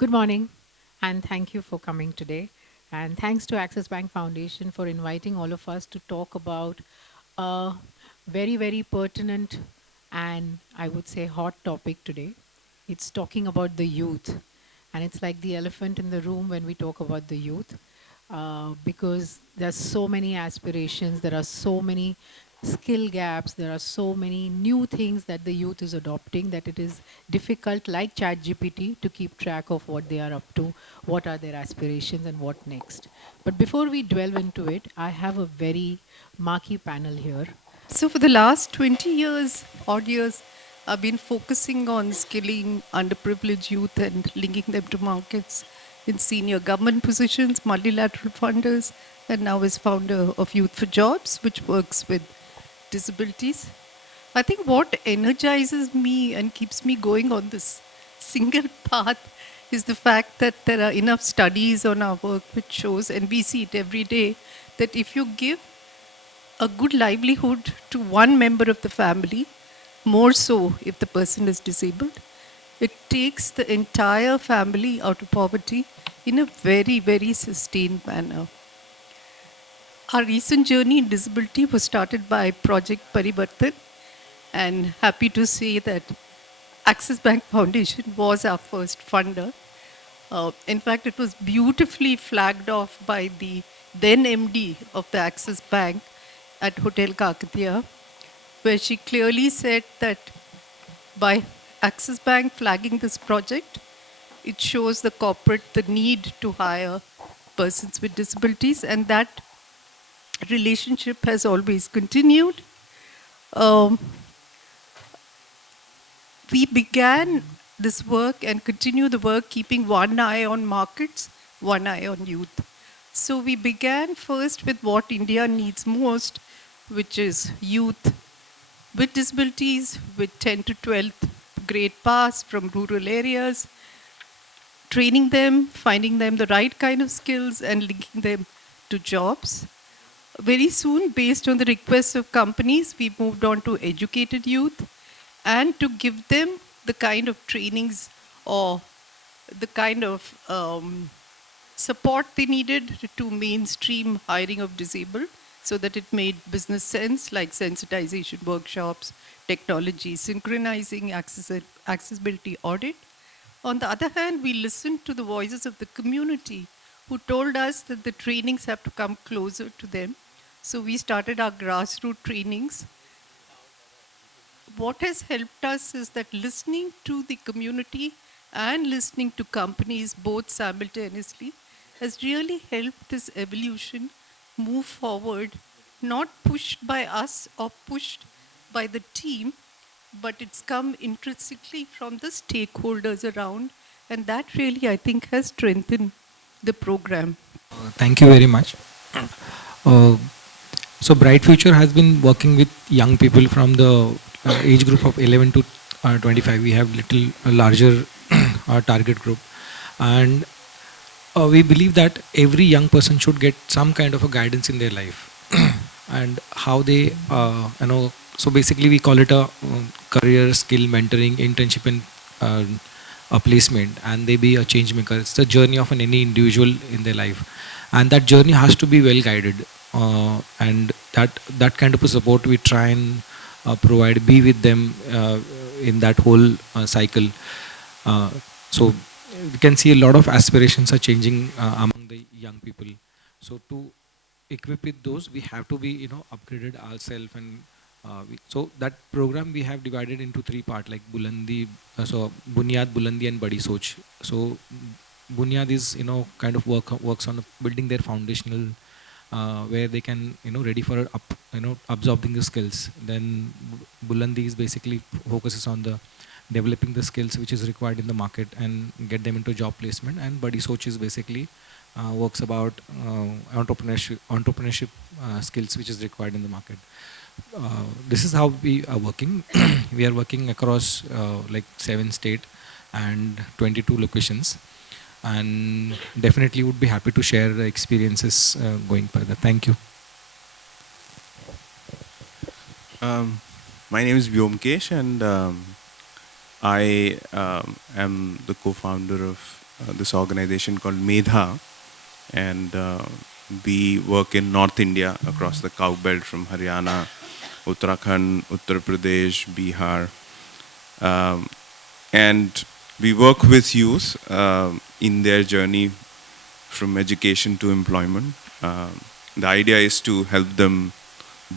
Good morning, and thank you for coming today. And thanks to Axis Bank Foundation for inviting all of us to talk about a very, very pertinent and I would say hot topic today. It's talking about the youth. And it's like the elephant in the room when we talk about the youth, because there's so many aspirations, there are so many skill gaps, there are so many new things that the youth is adopting that it is difficult, like ChatGPT, to keep track of what they are up to, what are their aspirations, and what next. But before we delve into it, I have a very marquee panel here. So, for the last 20 years, odd years, I've been focusing on skilling underprivileged youth and linking them to markets in senior government positions, multilateral funders, and now as founder of Youth for Jobs, which works with disabilities. I think what energizes me and keeps me going on this single path is the fact that there are enough studies on our work which shows, and we see it every day, that if you give a good livelihood to one member of the family, more so if the person is disabled. It takes the entire family out of poverty in a very, very sustained manner. Our recent journey in disability was started by Project Parivartan, and happy to say that Axis Bank Foundation was our first funder. In fact, it was beautifully flagged off by the then MD of the Axis Bank at Hotel Kakatiya, where she clearly said that by Axis Bank flagging this project, it shows the corporate the need to hire persons with disabilities, and that relationship has always continued. Um, we began this work and continue the work keeping one eye on markets, one eye on youth. So we began first with what India needs most, which is youth with disabilities, with 10 to 12th grade pass from rural areas, training them, finding them the right kind of skills, and linking them to jobs. Very soon, based on the requests of companies, we moved on to educated youth and to give them the kind of trainings or the kind of support they needed to mainstream hiring of disabled so that it made business sense, like sensitization workshops, technology, synchronizing accessibility audit. On the other hand, we listened to the voices of the community who told us that the trainings have to come closer to them. So we started our grassroots trainings. What has helped us is that listening to the community and listening to companies both simultaneously has really helped this evolution move forward, not pushed by us or pushed by the team, but it's come intrinsically from the stakeholders around, and that really, I think, has strengthened the program. Thank you very much. Uh, so Bright Future has been working with young people from the age group of 11 to 25. We have little larger target group, and we believe that every young person should get some kind of a guidance in their life and how they so basically we call it a career skill mentoring internship and uh, a placement, and they be a change maker. It's the journey of any individual in their life, and that journey has to be well guided, and that kind of a support we try and provide, be with them in that whole cycle. So we can see a lot of aspirations are changing among the young people. So to equip with those, we have to be upgraded ourselves, and so that program we have divided into three part, like Bulandi, so Bunyad, Bulandi, and Badi Soch. So Bunyad is kind of works on building their foundational, where they can ready for absorbing the skills. Then Bulandi is basically focuses on the developing the skills which is required in the market and get them into job placement. And Badi Soch is basically works about entrepreneurship skills which is required in the market. This is how we are working. We are working across like 7 states and 22 locations, and definitely would be happy to share the experiences going further. Thank you. Um, my name is Vyomkesh, and I am the co-founder of this organization called Medha, and we work in North India across the cow belt from Haryana, Uttarakhand, Uttar Pradesh, Bihar, um, and we work with youth in their journey from education to employment. The idea is to help them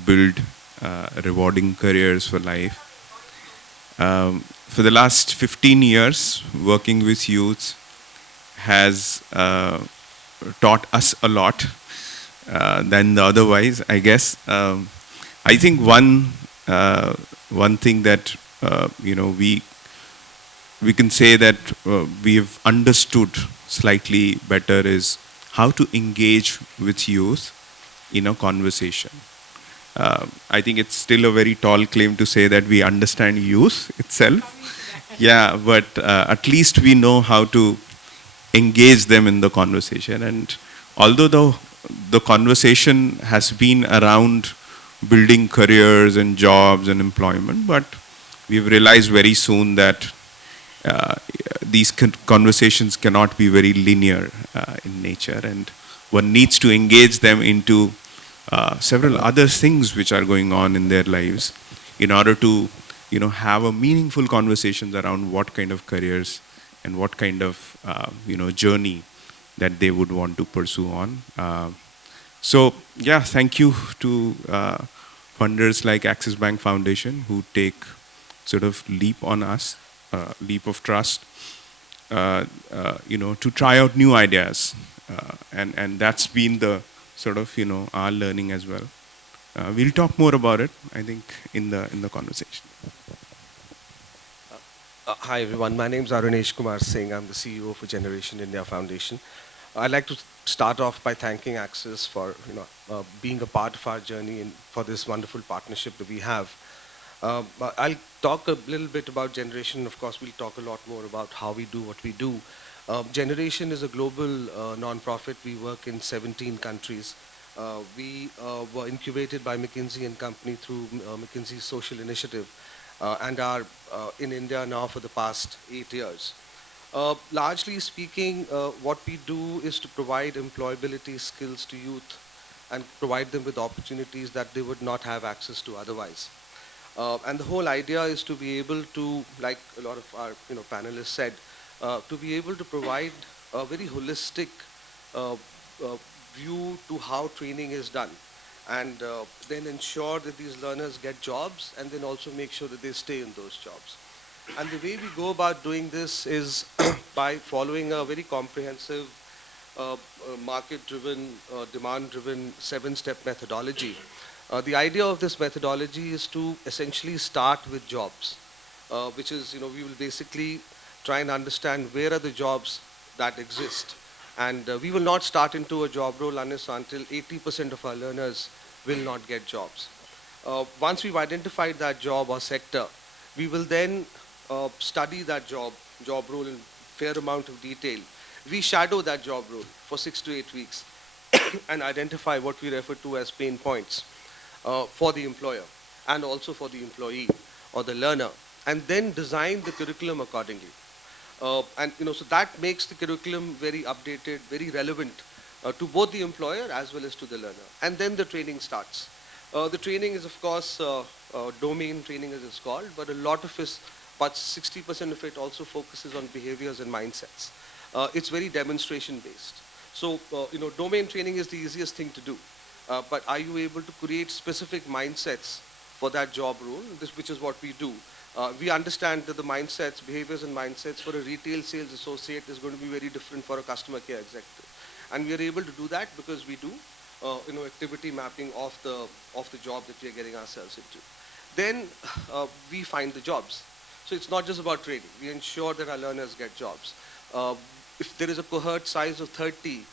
build rewarding careers for life. For the last 15 years, working with youth has taught us a lot than the otherwise, I guess. I think one thing that we can say that we've understood slightly better is how to engage with youth in a conversation. I think it's still a very tall claim to say that we understand youth itself. Yeah, but at least we know how to engage them in the conversation. And although the conversation has been around building careers and jobs and employment, but we've realized very soon that uh, these conversations cannot be very linear in nature, and one needs to engage them into several other things which are going on in their lives in order to have a meaningful conversations around what kind of careers and what kind of journey that they would want to pursue on. So yeah, thank you to funders like Axis Bank Foundation who take sort of leap on us, leap of trust, to try out new ideas, and that's been the sort of our learning as well. We'll talk more about it, I think, in the conversation. Hi everyone, my name is Arunesh Kumar Singh. I'm the CEO for Generation India Foundation. I'd like to start off by thanking Axis for being a part of our journey and for this wonderful partnership that we have. But I'll talk a little bit about Generation. Of course, we'll talk a lot more about how we do what we do. Generation is a global non-profit. We work in 17 countries. We were incubated by McKinsey and Company through McKinsey's social initiative, and are in India now for the past 8 years. Largely speaking, what we do is to provide employability skills to youth and provide them with opportunities that they would not have access to otherwise. And the whole idea is to be able to, like a lot of our panelists said, to be able to provide a very holistic uh, uh, view to how training is done, and then ensure that these learners get jobs, and then also make sure that they stay in those jobs. And the way we go about doing this is by following a very comprehensive market-driven, demand-driven 7-step methodology. The idea of this methodology is to essentially start with jobs, which is, we will basically try and understand where are the jobs that exist. And we will not start into a job role unless until 80% of our learners will not get jobs. Once we've identified that job or sector, we will then study that job role in fair amount of detail. We shadow that job role for 6 to 8 weeks and identify what we refer to as pain points for the employer and also for the employee or the learner, and then design the curriculum accordingly. So that makes the curriculum very updated, very relevant to both the employer as well as to the learner. And then the training starts. The training is, of course, domain training as it's called, but a lot of it, but 60% of it also focuses on behaviors and mindsets. It's very demonstration based. So, domain training is the easiest thing to do. But are you able to create specific mindsets for that job role, which is what we do. We understand that the mindsets, behaviors and mindsets for a retail sales associate is going to be very different for a customer care executive. And we are able to do that because we do activity mapping of the job that we are getting ourselves into. Then we find the jobs. So it's not just about training. We ensure that our learners get jobs. If there is a cohort size of 30,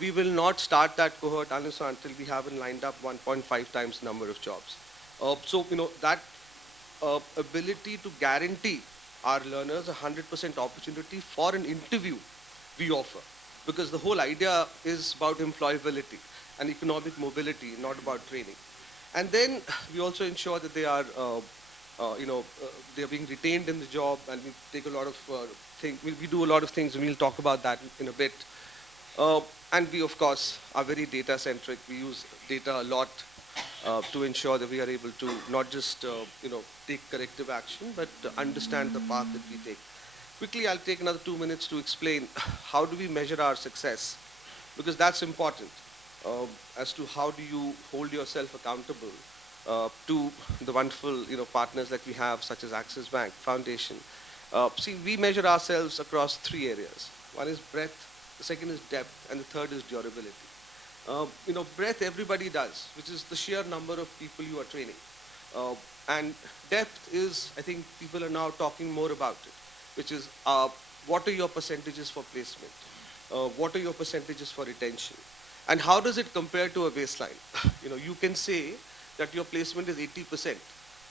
we will not start that cohort unless or until we haven't lined up 1.5 times number of jobs. That ability to guarantee our learners 100% opportunity for an interview we offer. Because the whole idea is about employability and economic mobility, not about training. And then we also ensure that they are they're being retained in the job, and we take a lot of things. We do a lot of things, and we'll talk about that in a bit. And we, of course, are very data centric. We use data a lot to ensure that we are able to not just take corrective action, but understand the path that we take. Quickly, I'll take another 2 minutes to explain how do we measure our success, because that's important as to how do you hold yourself accountable to the wonderful partners that we have, such as Axis Bank Foundation. See, we measure ourselves across 3 areas. One is breadth, the second is depth, and the third is durability. Breadth everybody does, which is the sheer number of people you are training. And depth is, I think people are now talking more about it, which is what are your percentages for placement? What are your percentages for retention? And how does it compare to a baseline? You can say that your placement is 80%,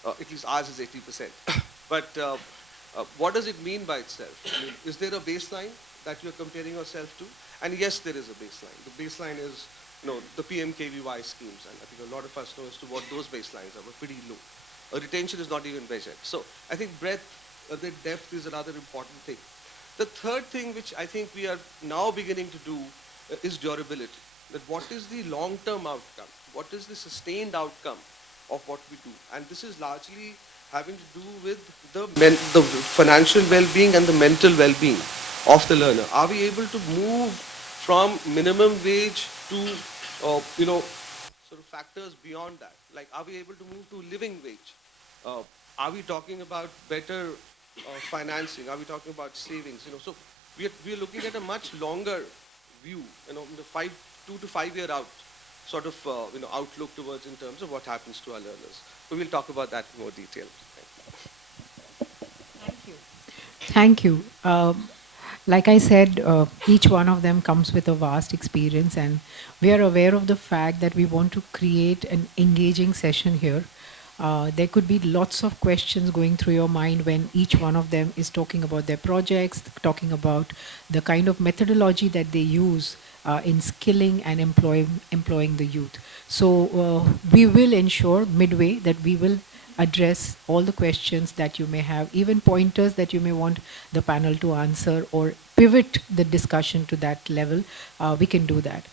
at least ours is 80%. But what does it mean by itself? I mean, is there a baseline that you're comparing yourself to? And yes, there is a baseline. The baseline is the PMKVY schemes, and I think a lot of us know as to what those baselines are, but pretty low. Retention is not even measured. So I think breadth, the depth is another important thing. The third thing which I think we are now beginning to do is durability. That what is the long-term outcome? What is the sustained outcome of what we do? And this is largely having to do with the financial well-being and the mental well-being of the learner. Are we able to move from minimum wage to, sort of factors beyond that? Like, are we able to move to living wage? Are we talking about better financing? Are we talking about savings? So we are looking at a much longer view, in the 2 to 5 year out sort of outlook towards in terms of what happens to our learners. So we'll talk about that in more detail. Thank you. Thank you. Like I said, each one of them comes with a vast experience, and we are aware of the fact that we want to create an engaging session here. There could be lots of questions going through your mind when each one of them is talking about their projects, talking about the kind of methodology that they use in skilling and employing the youth. So we will ensure midway that we will address all the questions that you may have, even pointers that you may want the panel to answer or pivot the discussion to that level. We can do that.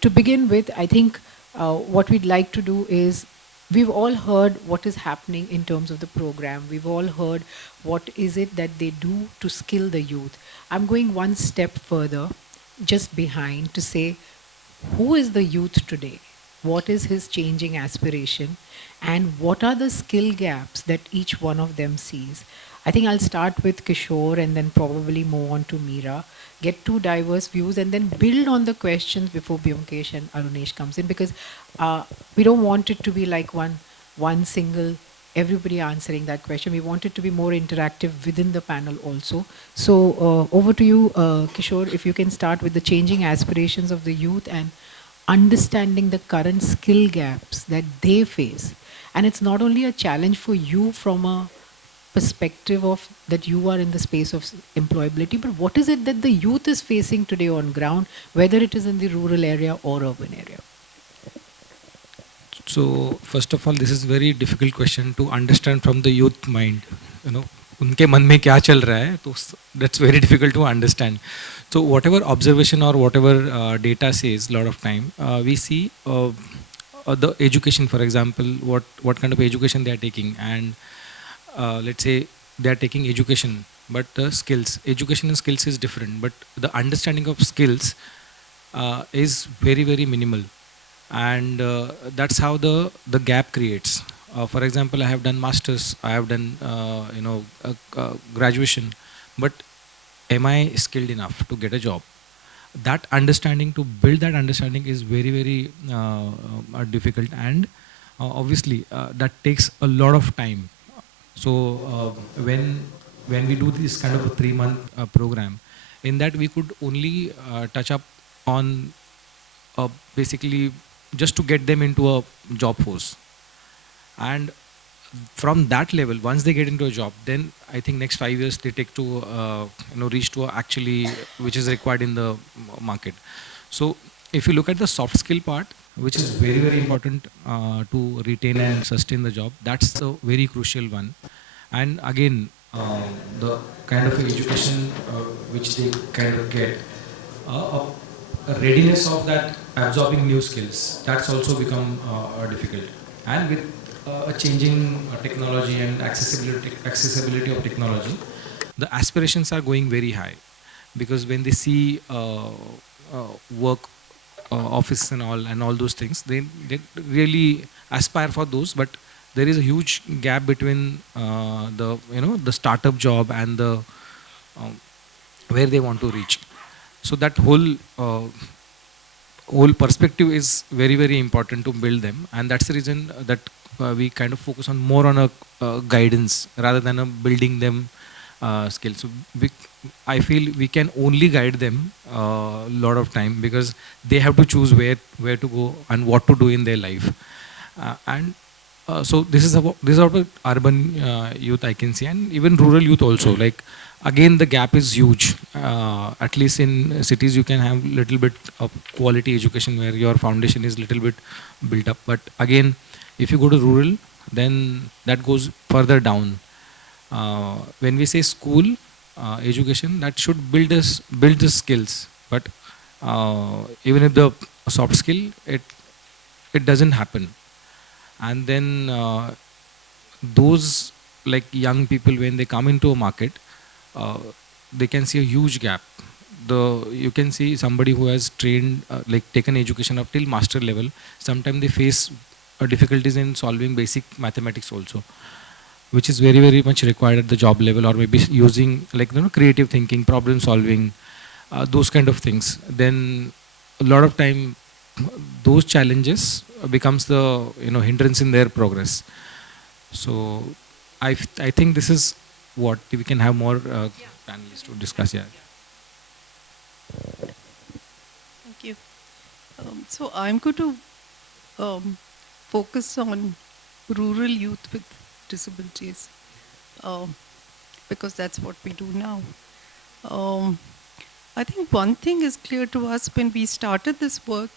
To begin with, I think what we'd like to do is, we've all heard what is happening in terms of the program. We've all heard what is it that they do to skill the youth. I'm going one step further, just behind, to say, who is the youth today? What is his changing aspiration? And what are the skill gaps that each one of them sees? I think I'll start with Kishore and then probably move on to Meera, get two diverse views, and then build on the questions before Byomkesh and Arunesh comes in, because we don't want it to be like one single, everybody answering that question. We want it to be more interactive within the panel also. So over to you, Kishore, if you can start with the changing aspirations of the youth and understanding the current skill gaps that they face. And it's not only a challenge for you from a perspective of that you are in the space of employability, but what is it that the youth is facing today on ground, whether it is in the rural area or urban area? So first of all, this is very difficult question to understand from the youth mind. उनके मन में क्या चल रहा है, तो that's very difficult to understand. So whatever observation or whatever data says, a lot of time we see the education, for example, what kind of education they are taking, and let's say they are taking education, but the skills, education and skills is different, but the understanding of skills is very, very minimal, and that's how the gap creates. For example, I have done masters, I have done graduation, but am I skilled enough to get a job? That understanding, to build that understanding, is very, very difficult, and obviously that takes a lot of time. So when we do this kind of a 3-month program, in that we could only touch up on basically just to get them into a job force. And from that level, once they get into a job, then I think next 5 years they take to reach to actually which is required in the market. So if you look at the soft skill part, which is very, very important to retain and sustain the job. That's the very crucial one. And again, the kind of education which they kind of get, a readiness of that absorbing new skills, that's also become difficult. And with a changing technology and accessibility of technology, the aspirations are going very high, because when they see work office and all those things, they really aspire for those. But there is a huge gap between the the startup job and the um, where they want to reach. So that whole perspective is very, very important to build them, and that's the reason that we kind of focus on more on a guidance rather than a building them skill. So I feel we can only guide them a lot of time, because they have to choose where to go and what to do in their life. And so this is about urban youth, I can see, and even rural youth also. Like, again, the gap is huge. At least in cities, you can have little bit of quality education where your foundation is little bit built up. But again, if you go to rural, then that goes further down. When we say school education, that should build the skills. But even if the soft skill, it doesn't happen. And then those, like, young people, when they come into a market, uh, they can see a huge gap. You can see somebody who has trained, like, taken education up till master level, sometimes they face difficulties in solving basic mathematics also, which is very, very much required at the job level, or maybe using, like, creative thinking, problem solving, those kind of things. Then a lot of time those challenges becomes the hindrance in their progress. So I think this is what we can have more panelists to discuss. Yeah. Thank you. So I'm going to focus on rural youth with disabilities, um, because that's what we do now. Um, I think one thing is clear to us: when we started this work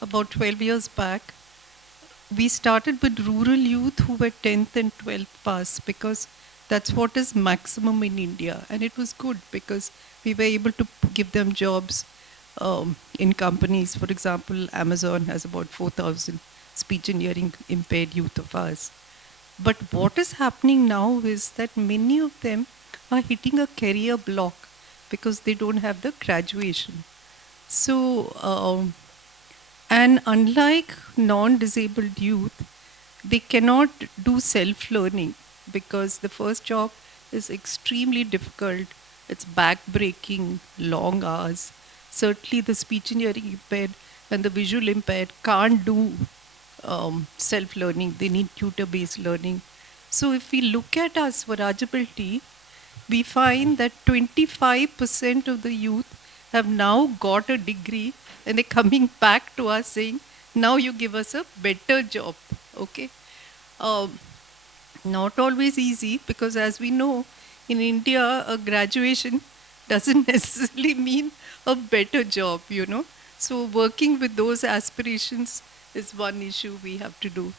about 12 years back, we started with rural youth who were 10th and 12th pass, because that's what is maximum in India. And it was good because we were able to give them jobs in companies. For example, Amazon has about 4,000 speech and hearing impaired youth of ours. But what is happening now is that many of them are hitting a career block because they don't have the graduation. So, and unlike non-disabled youth, they cannot do self-learning because the first job is extremely difficult. It's back-breaking, long hours. Certainly the speech and hearing impaired and the visual impaired can't do self-learning. They need tutor-based learning. So if we look at our Swarajability, we find that 25% of the youth have now got a degree, and they're coming back to us saying, now you give us a better job, okay? Not always easy, because as we know, in India, a graduation doesn't necessarily mean a better job, you know? So working with those aspirations is one issue we have to do.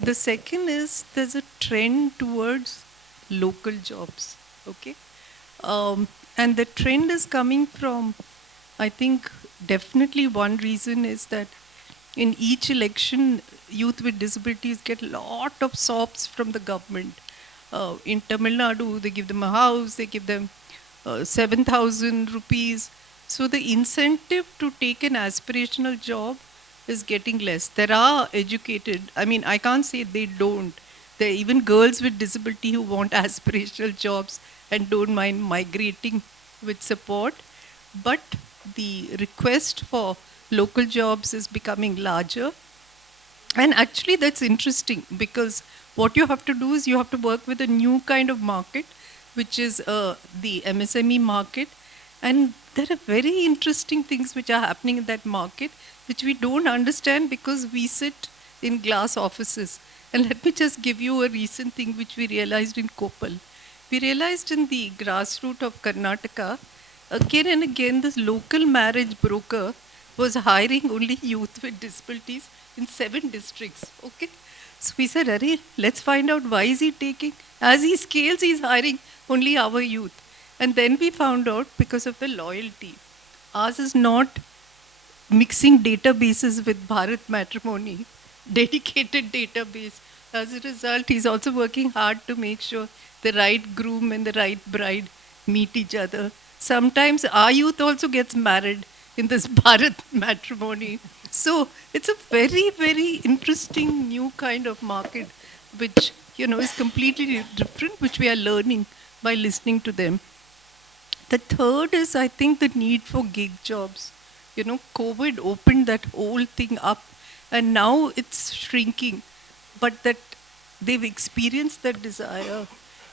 The second is there's a trend towards local jobs, okay? And the trend is coming from, I think, definitely one reason is that in each election, youth with disabilities get a lot of sops from the government. In Tamil Nadu, they give them a house, they give them 7,000 rupees. So the incentive to take an aspirational job is getting less. There are educated, I mean, I can't say they don't. There are even girls with disability who want aspirational jobs and don't mind migrating with support. But the request for local jobs is becoming larger. And actually that's interesting, because what you have to do is you have to work with a new kind of market, which is the MSME market. And there are very interesting things which are happening in that market, which we don't understand because we sit in glass offices. And let me just give you a recent thing which we realized in Koppal. We realized in the grassroots of Karnataka, again and again, this local marriage broker was hiring only youth with disabilities in 7 districts. Okay. So we said, Arey, let's find out why is he taking, as he scales, he's hiring only our youth. And then we found out because of the loyalty. Ours is not mixing databases with Bharat Matrimony, dedicated database. As a result, he's also working hard to make sure the right groom and the right bride meet each other. Sometimes our youth also gets married in this Bharat Matrimony. So it's a very, very interesting new kind of market, which is completely different, which we are learning by listening to them. The third is, I think, the need for gig jobs. COVID opened that whole thing up, and now it's shrinking. But that they've experienced that desire.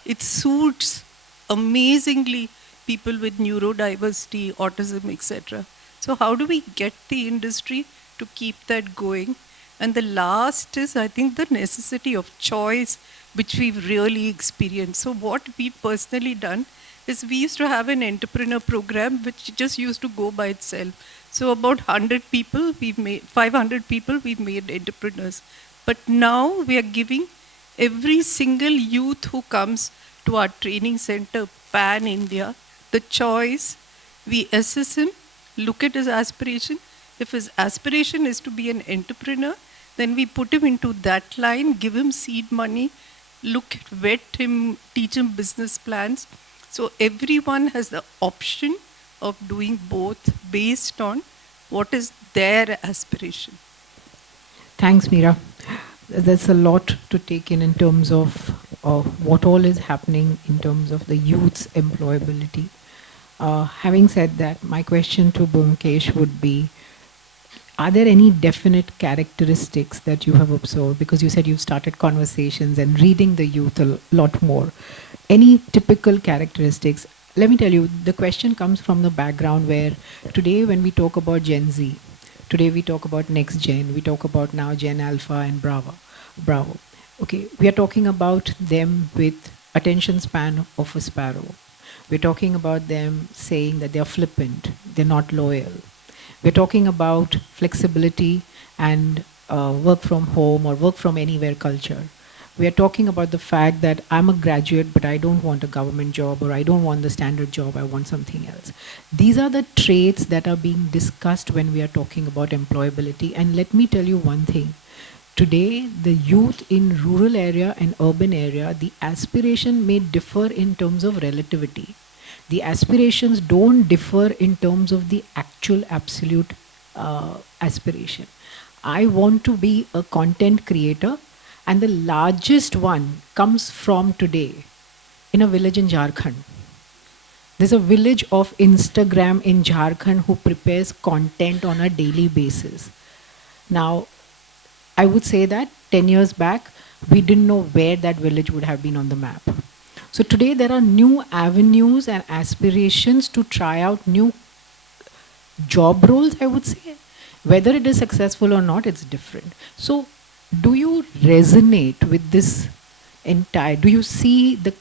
It suits amazingly people with neurodiversity, autism, etc. So, how do we get the industry to keep that going? And the last is, I think, the necessity of choice, which we've really experienced. So, what we've personally done is we used to have an entrepreneur program which just used to go by itself. So about 100 people, 500 people, we've made entrepreneurs. But now we are giving every single youth who comes to our training center, Pan India, the choice. We assess him, look at his aspiration. If his aspiration is to be an entrepreneur, then we put him into that line, give him seed money, vet him, teach him business plans. So everyone has the option of doing both based on what is their aspiration. Thanks, Meera. There's a lot to take in terms of what all is happening in terms of the youth's employability. Having said that, my question to Bhumkesh would be, are there any definite characteristics that you have observed? Because you said you've started conversations and reading the youth a lot more. Any typical characteristics? Let me tell you, the question comes from the background where today when we talk about Gen Z, today we talk about next gen, we talk about now Gen Alpha and Bravo. Okay, we are talking about them with attention span of a sparrow. We're talking about them saying that they're flippant, they're not loyal. We're talking about flexibility and work from home or work from anywhere culture. We are talking about the fact that I'm a graduate, but I don't want a government job, or I don't want the standard job, I want something else. These are the traits that are being discussed when we are talking about employability. And let me tell you one thing. Today, the youth in rural area and urban area, the aspiration may differ in terms of relativity. The aspirations don't differ in terms of the actual absolute aspiration. I want to be a content creator, and the largest one comes from today in a village in Jharkhand. There's a village of Instagram in Jharkhand who prepares content on a daily basis. Now, I would say that 10 years back, we didn't know where that village would have been on the map. So today there are new avenues and aspirations to try out new job roles, I would say. Whether it is successful or not, it's different. So do you resonate with this entire, do you see the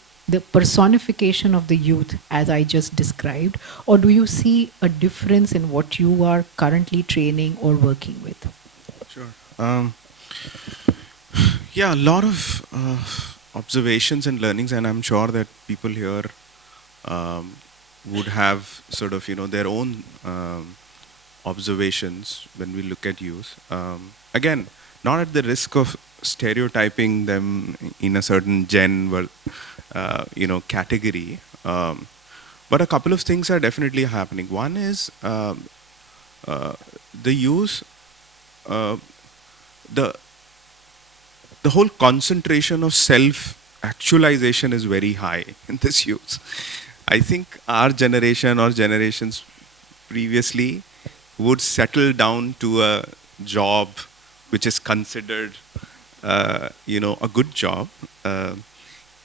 personification of the youth as I just described, or do you see a difference in what you are currently training or working with? Sure. Yeah, a lot of observations and learnings, and I'm sure that people here would have sort of, their own observations when we look at youth. Again, not at the risk of stereotyping them in a certain category, but a couple of things are definitely happening. One is the youth, the whole concentration of self-actualization is very high in this youth. I think our generation or generations previously would settle down to a job which is considered, a good job,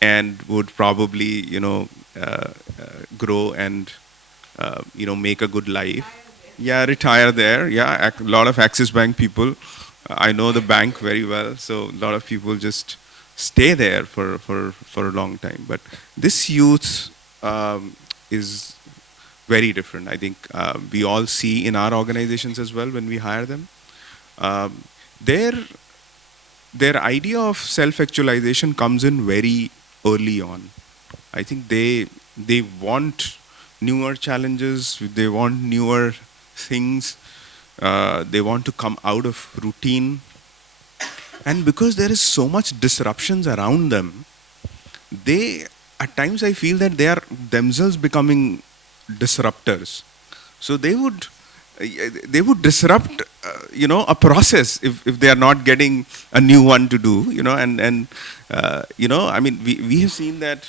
and would probably, grow and, make a good life. Yeah, retire there. Yeah, a lot of Axis Bank people. I know the bank very well, so a lot of people just stay there for a long time. But this youth is very different. I think we all see in our organizations as well when we hire them. their their idea of self-actualization comes in very early on. I think they want newer challenges, they want newer things, they want to come out of routine, and because there is so much disruptions around them, they at times I feel that they are themselves becoming disruptors. So they would disrupt a process if they are not getting a new one to do, I mean we have seen that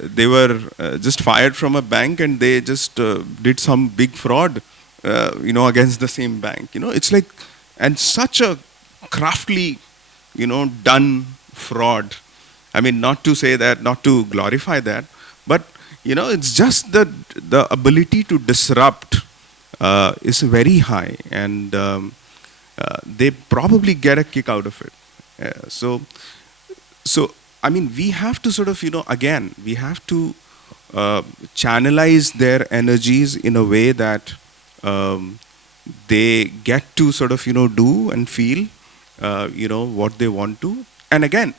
they were just fired from a bank and they just did some big fraud against the same bank. It's like, and such a craftily done fraud. I mean, not to say that, not to glorify that, but it's just the ability to disrupt is very high, and they probably get a kick out of it. So I mean, we have to sort of again, we have to channelize their energies in a way that they get to sort of do and feel what they want to, and again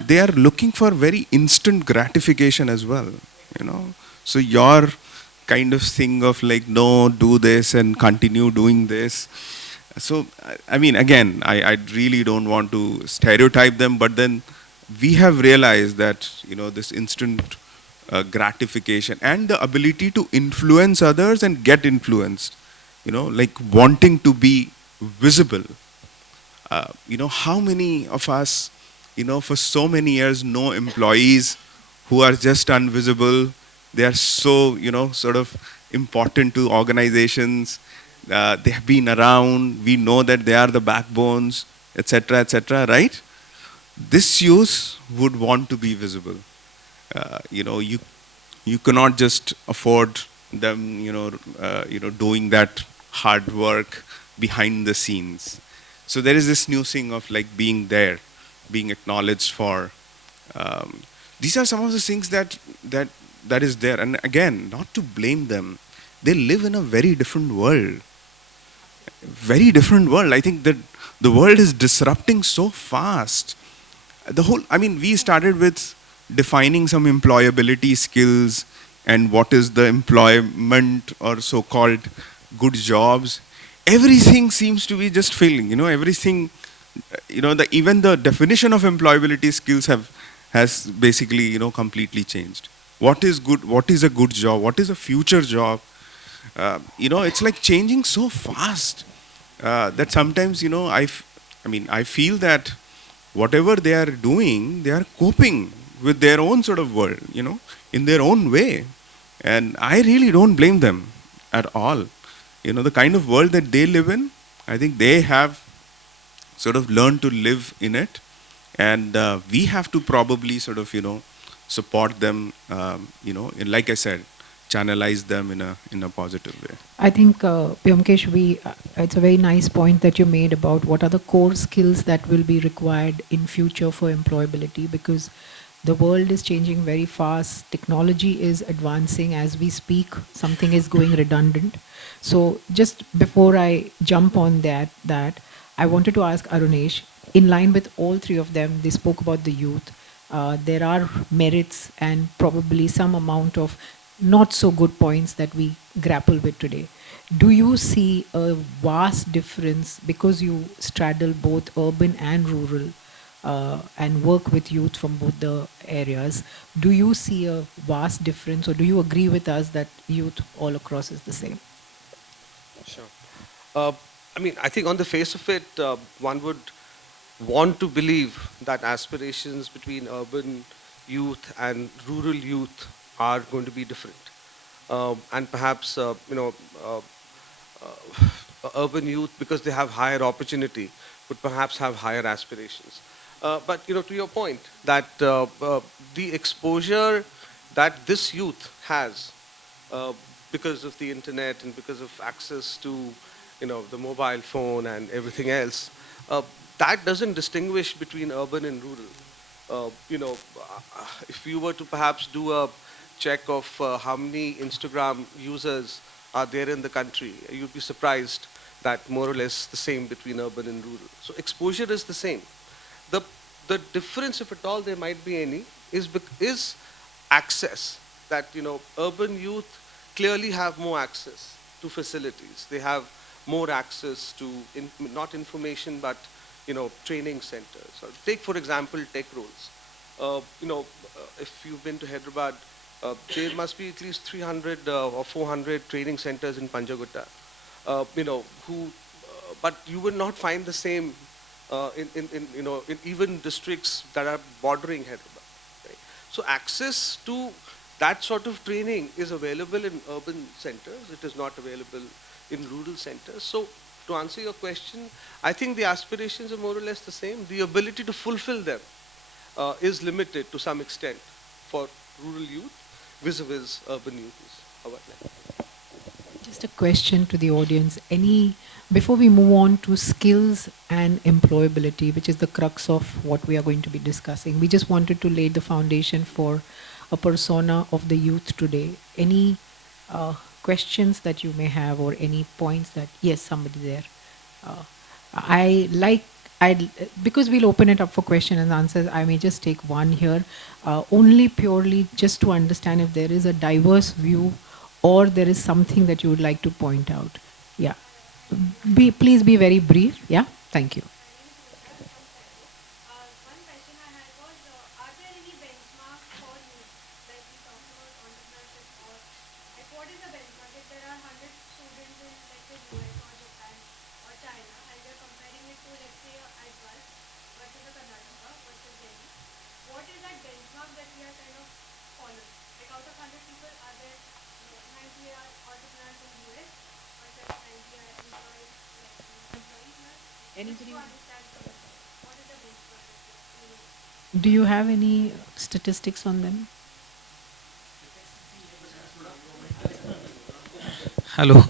they are looking for very instant gratification as well. So your kind of thing of like, no, do this and continue doing this. So I mean, again, I really don't want to stereotype them, but then we have realized that this instant gratification and the ability to influence others and get influenced, like wanting to be visible. How many of us, for so many years, know employees who are just invisible? They are so, sort of important to organizations. They have been around. We know that they are the backbones, etc., right? This youth would want to be visible. You cannot just afford them, doing that hard work behind the scenes. So there is this new thing of like being there, being acknowledged for. These are some of the things that is there. And again, not to blame them, they live in a very different world. Very different world. I think that the world is disrupting so fast. I mean, we started with defining some employability skills and what is the employment or so-called good jobs. Everything seems to be just failing. Everything, even the definition of employability skills has basically, completely changed. What is good? What is a good job? What is a future job? It's like changing so fast that sometimes, I feel that whatever they are doing, they are coping with their own sort of world, in their own way. And I really don't blame them at all. The kind of world that they live in, I think they have sort of learned to live in it. And we have to probably sort of, support them, like I said, channelize them in a positive way. I think, Vyomkesh, it's a very nice point that you made about what are the core skills that will be required in future for employability, because the world is changing very fast. Technology is advancing as we speak. Something is going redundant. So just before I jump on that, I wanted to ask Arunesh, in line with all three of them, they spoke about the youth. There are merits and probably some amount of not so good points that we grapple with today. Do you see a vast difference, because you straddle both urban and rural and work with youth from both the areas? Do you see a vast difference, or do you agree with us that youth all across is the same? Sure. I mean, I think on the face of it, one would want to believe that aspirations between urban youth and rural youth are going to be different. And perhaps, urban youth, because they have higher opportunity, would perhaps have higher aspirations. But, to your point, that the exposure that this youth has because of the internet and because of access to, the mobile phone and everything else, that doesn't distinguish between urban and rural. If you were to perhaps do a check of how many Instagram users are there in the country, you'd be surprised that more or less the same between urban and rural. So exposure is the same. The, the difference, if at all there might be any, is access. That, urban youth clearly have more access to facilities. They have more access to, not information, but, training centers. Or take, for example, tech roles. If you've been to Hyderabad, there must be at least 300 or 400 training centers in Panjagutta. But you will not find the same in even districts that are bordering Hyderabad. Right? So access to that sort of training is available in urban centers. It is not available in rural centers. So to answer your question, I think the aspirations are more or less the same. The ability to fulfill them is limited to some extent for rural youth vis-a-vis urban youth is how I like. Just a question to the audience. Before we move on to skills and employability, which is the crux of what we are going to be discussing, we just wanted to lay the foundation for a persona of the youth today. Any questions that you may have, or any points that, yes, somebody there. Because we'll open it up for question and answers, I may just take one here, only purely just to understand if there is a diverse view or there is something that you would like to point out. Yeah. Please be very brief. Yeah. Thank you. One question I had was, are there any benchmarks for youth? Like we talked about entrepreneurship, or like what is the benchmark? If there are 100 students in, let's say, US or Japan or China, and they're comparing it to, let's say, Advance versus a Karnataka versus Delhi, what is that benchmark that we are kind of following? Like out of 100 people, are there 90 are entrepreneurs in US or 90 are employees, like employees here? Just to understand what is the benchmark that we are following? Do you have any statistics on them? Hello.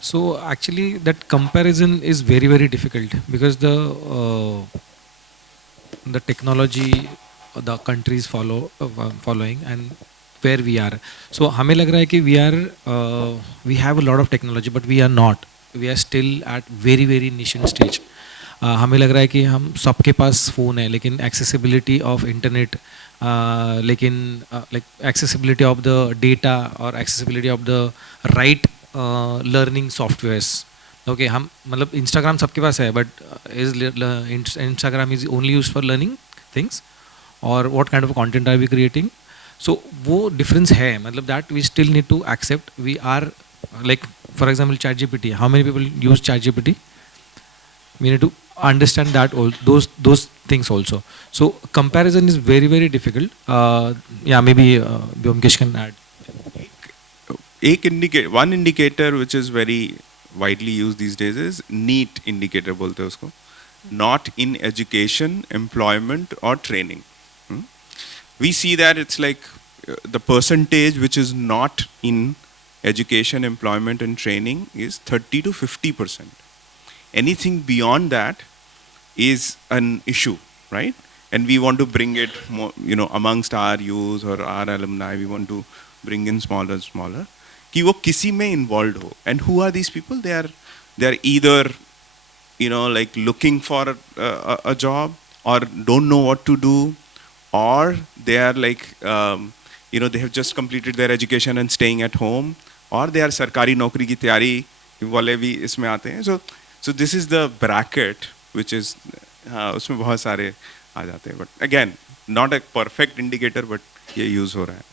So actually, that comparison is very very difficult because the technology the countries following and where we are. So हमें लग रहा है कि we have a lot of technology, but we are not. We are still at very very nascent stage. हमें लग रहा है कि हम सबके पास फ़ोन है, लेकिन accessibility of internet, लेकिन like accessibility of the data or accessibility of the right learning softwares. Okay, हम मतलब Instagram सबके पास है, but is Instagram is only used for learning things, or what kind of content are we creating? So वो difference है, मतलब that we still need to accept. We are like, for example, ChatGPT. How many people use ChatGPT? We need to understand that all those things also. So comparison is very very difficult. Yeah, maybe Vyomkesh can add. One indicator which is very widely used these days is NEET indicator बोलते हैं उसको, not in education, employment or training. We see that it's like the percentage which is not in education, employment and training is 30 to 50%. Anything beyond that is an issue, right? And we want to bring it more, amongst our youth or our alumni, we want to bring in smaller and smaller. कि वो किसी में involved हो. And who are these people? They are either, like looking for a job, or don't know what to do, or they are like, they have just completed their education and staying at home, or they are सरकारी नौकरी की तैयारी वाले भी इसमें आते हैं. So this is the bracket which is उसमें बहुत सारे आ जाते हैं. But again, not a perfect indicator, but ये use हो रहा है.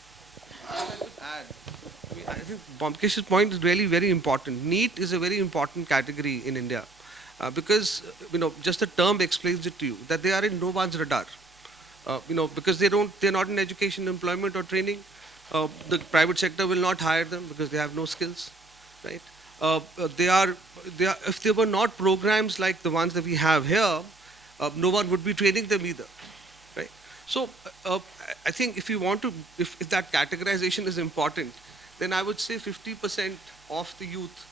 I think Vyomkesh's point is really very important. NEET is a very important category in India because just the term explains it to you that they are in no one's radar. Because they're not in education, employment or training. The private sector will not hire them because they have no skills, right? If there were not programs like the ones that we have here, no one would be training them either, right? So I think if that categorization is important, then I would say 50% of the youth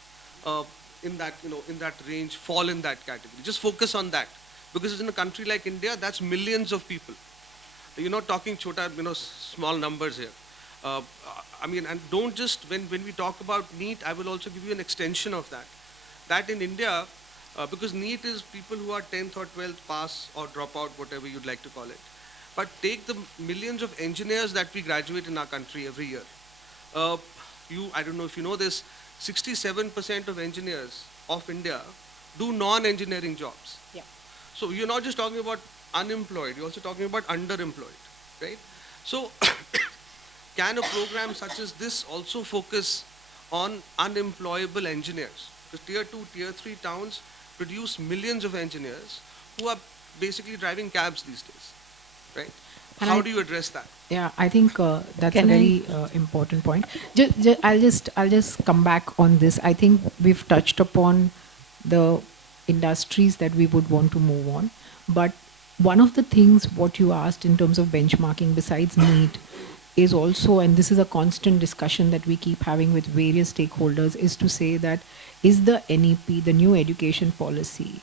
in that range fall in that category. Just focus on that, because in a country like India, that's millions of people. You're not talking small numbers here. And don't just, when we talk about NEET, I will also give you an extension of that. that in India, because NEET is people who are 10th or 12th pass or drop out, whatever you'd like to call it. But take the millions of engineers that we graduate in our country every year. Uh, I don't know if you know this, 67% of engineers of India do non-engineering jobs. Yeah. So you're not just talking about unemployed, you're also talking about underemployed, right? So can a program such as this also focus on unemployable engineers? Because tier 2, tier 3 towns produce millions of engineers who are basically driving cabs these days, right? And How I- do you address that? Yeah, I think that's Can a I- very important point. I'll just come back on this. I think we've touched upon the industries that we would want to move on, but one of the things what you asked in terms of benchmarking besides NEET is also, and this is a constant discussion that we keep having with various stakeholders, is to say that is the NEP, the new education policy,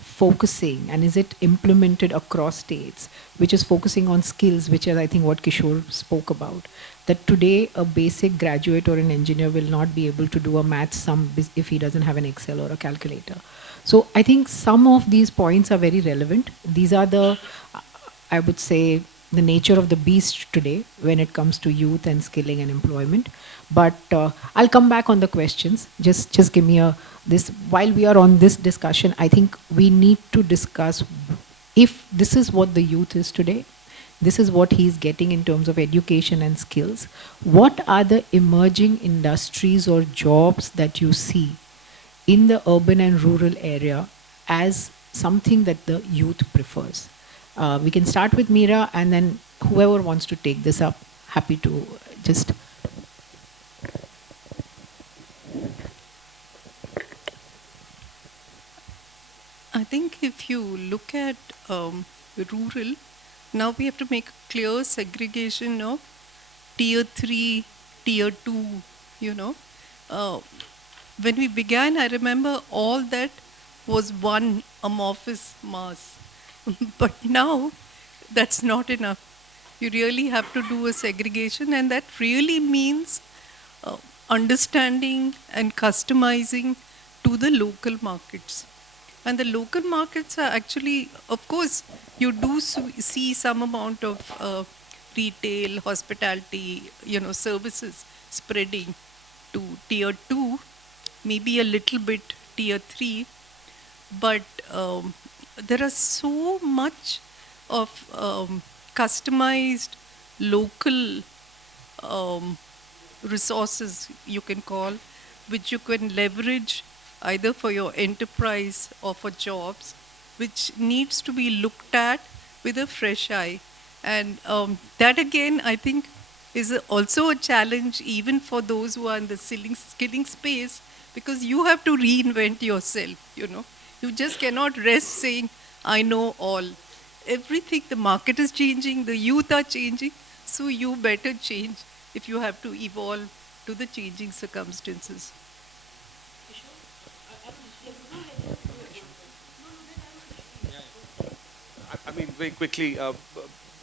focusing and is it implemented across states, which is focusing on skills, which is I think what Kishore spoke about, that today a basic graduate or an engineer will not be able to do a math sum if he doesn't have an Excel or a calculator. So I think some of these points are very relevant. These are the, I would say, the nature of the beast today when it comes to youth and skilling and employment. But I'll come back on the questions. Just give me a this while we are on this discussion. I think we need to discuss if this is what the youth is today. This is what he's getting in terms of education and skills. What are the emerging industries or jobs that you see in the urban and rural area as something that the youth prefers? We can start with Meera, and then whoever wants to take this up, happy to just. I think if you look at rural, now we have to make a clear segregation of tier 3, tier 2, you know. Uh, when we began, I remember all that was one amorphous mass. But now, that's not enough. You really have to do a segregation, and that really means uh, understanding and customizing to the local markets. And the local markets are actually, of course, you do see some amount of retail, hospitality, services spreading to tier 2, maybe a little bit tier 3, but there are so much of customized local um, resources, you can call, which you can leverage either for your enterprise or for jobs, which needs to be looked at with a fresh eye. And that again, I think, is also a challenge even for those who are in the skilling space, because you have to reinvent yourself. You just cannot rest saying, I know all. Everything, the market is changing, the youth are changing, so you better change if you have to evolve to the changing circumstances. I mean, very quickly,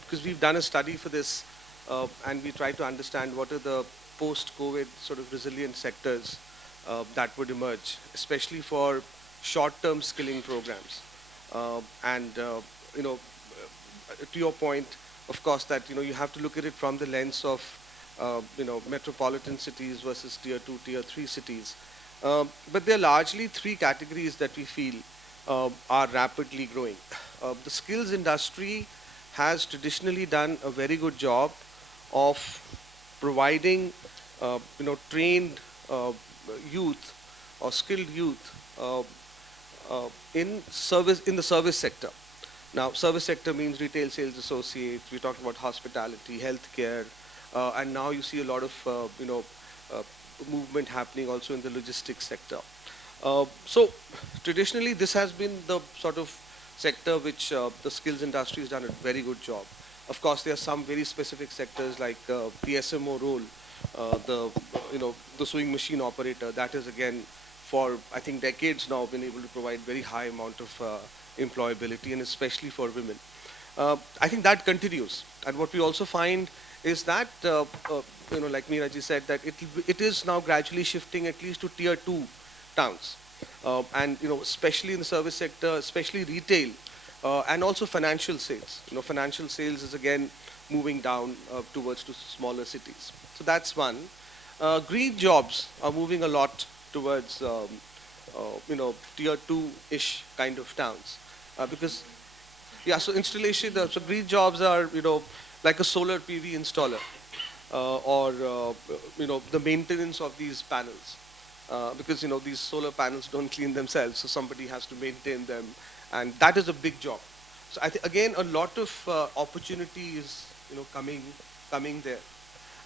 because we've done a study for this, and we try to understand what are the post-COVID sort of resilient sectors that would emerge, especially for short-term skilling programs. And to your point, of course, that you have to look at it from the lens of metropolitan cities versus tier 2, tier 3 cities. But there are largely three categories that we feel are rapidly growing. The skills industry has traditionally done a very good job of providing trained youth or skilled youth in the service sector. Now, service sector means retail sales associates. We talked about hospitality, healthcare, and now you see a lot of movement happening also in the logistics sector. So traditionally, this has been the sort of sector which the skills industry has done a very good job. Of course, there are some very specific sectors like the SMO role, the sewing machine operator. That is again for I think decades now been able to provide very high amount of employability, and especially for women. I think that continues. And what we also find is that like Meera ji said, that it is now gradually shifting at least to tier 2 towns. and especially in the service sector, especially retail, and also financial sales. Financial sales is again moving down towards to smaller cities. So that's one. Green jobs are moving a lot towards tier two-ish kind of towns, because yeah. So installation, so green jobs are like a solar PV installer, or the maintenance of these panels, because these solar panels don't clean themselves, so somebody has to maintain them, and that is a big job. So I think again a lot of opportunity is coming there.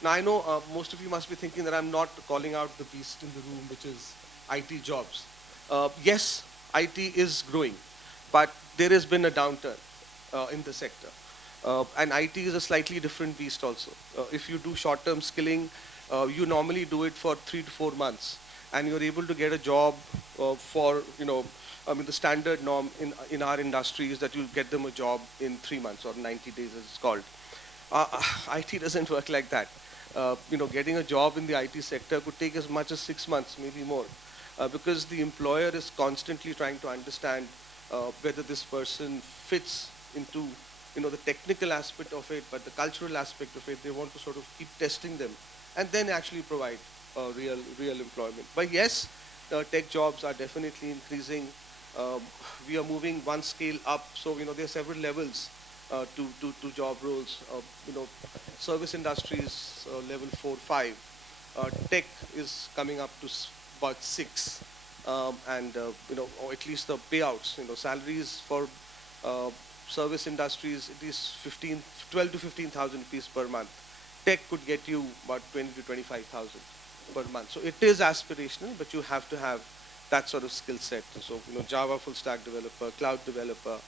Now I know most of you must be thinking that I'm not calling out the beast in the room, which is IT jobs. Yes, IT is growing, but there has been a downturn in the sector. And IT is a slightly different beast also. If you do short-term skilling, you normally do it for 3 to 4 months, and you're able to get a job for, the standard norm in our industry is that you get them a job in 3 months or 90 days as it's called. IT doesn't work like that. Getting a job in the IT sector could take as much as 6 months, maybe more, because the employer is constantly trying to understand whether this person fits into the technical aspect of it, but the cultural aspect of it. They want to sort of keep testing them, and then actually provide real employment. But yes, tech jobs are definitely increasing. We are moving one scale up, so there are several levels to job roles. Service industries level 4, 5. Tech is coming up to about 6, and or at least the payouts. Salaries for service industries it is 12 to 15,000 rupees per month. Tech could get you about 20 to 25,000 per month. So it is aspirational, but you have to have that sort of skill set. So Java full stack developer, cloud developer.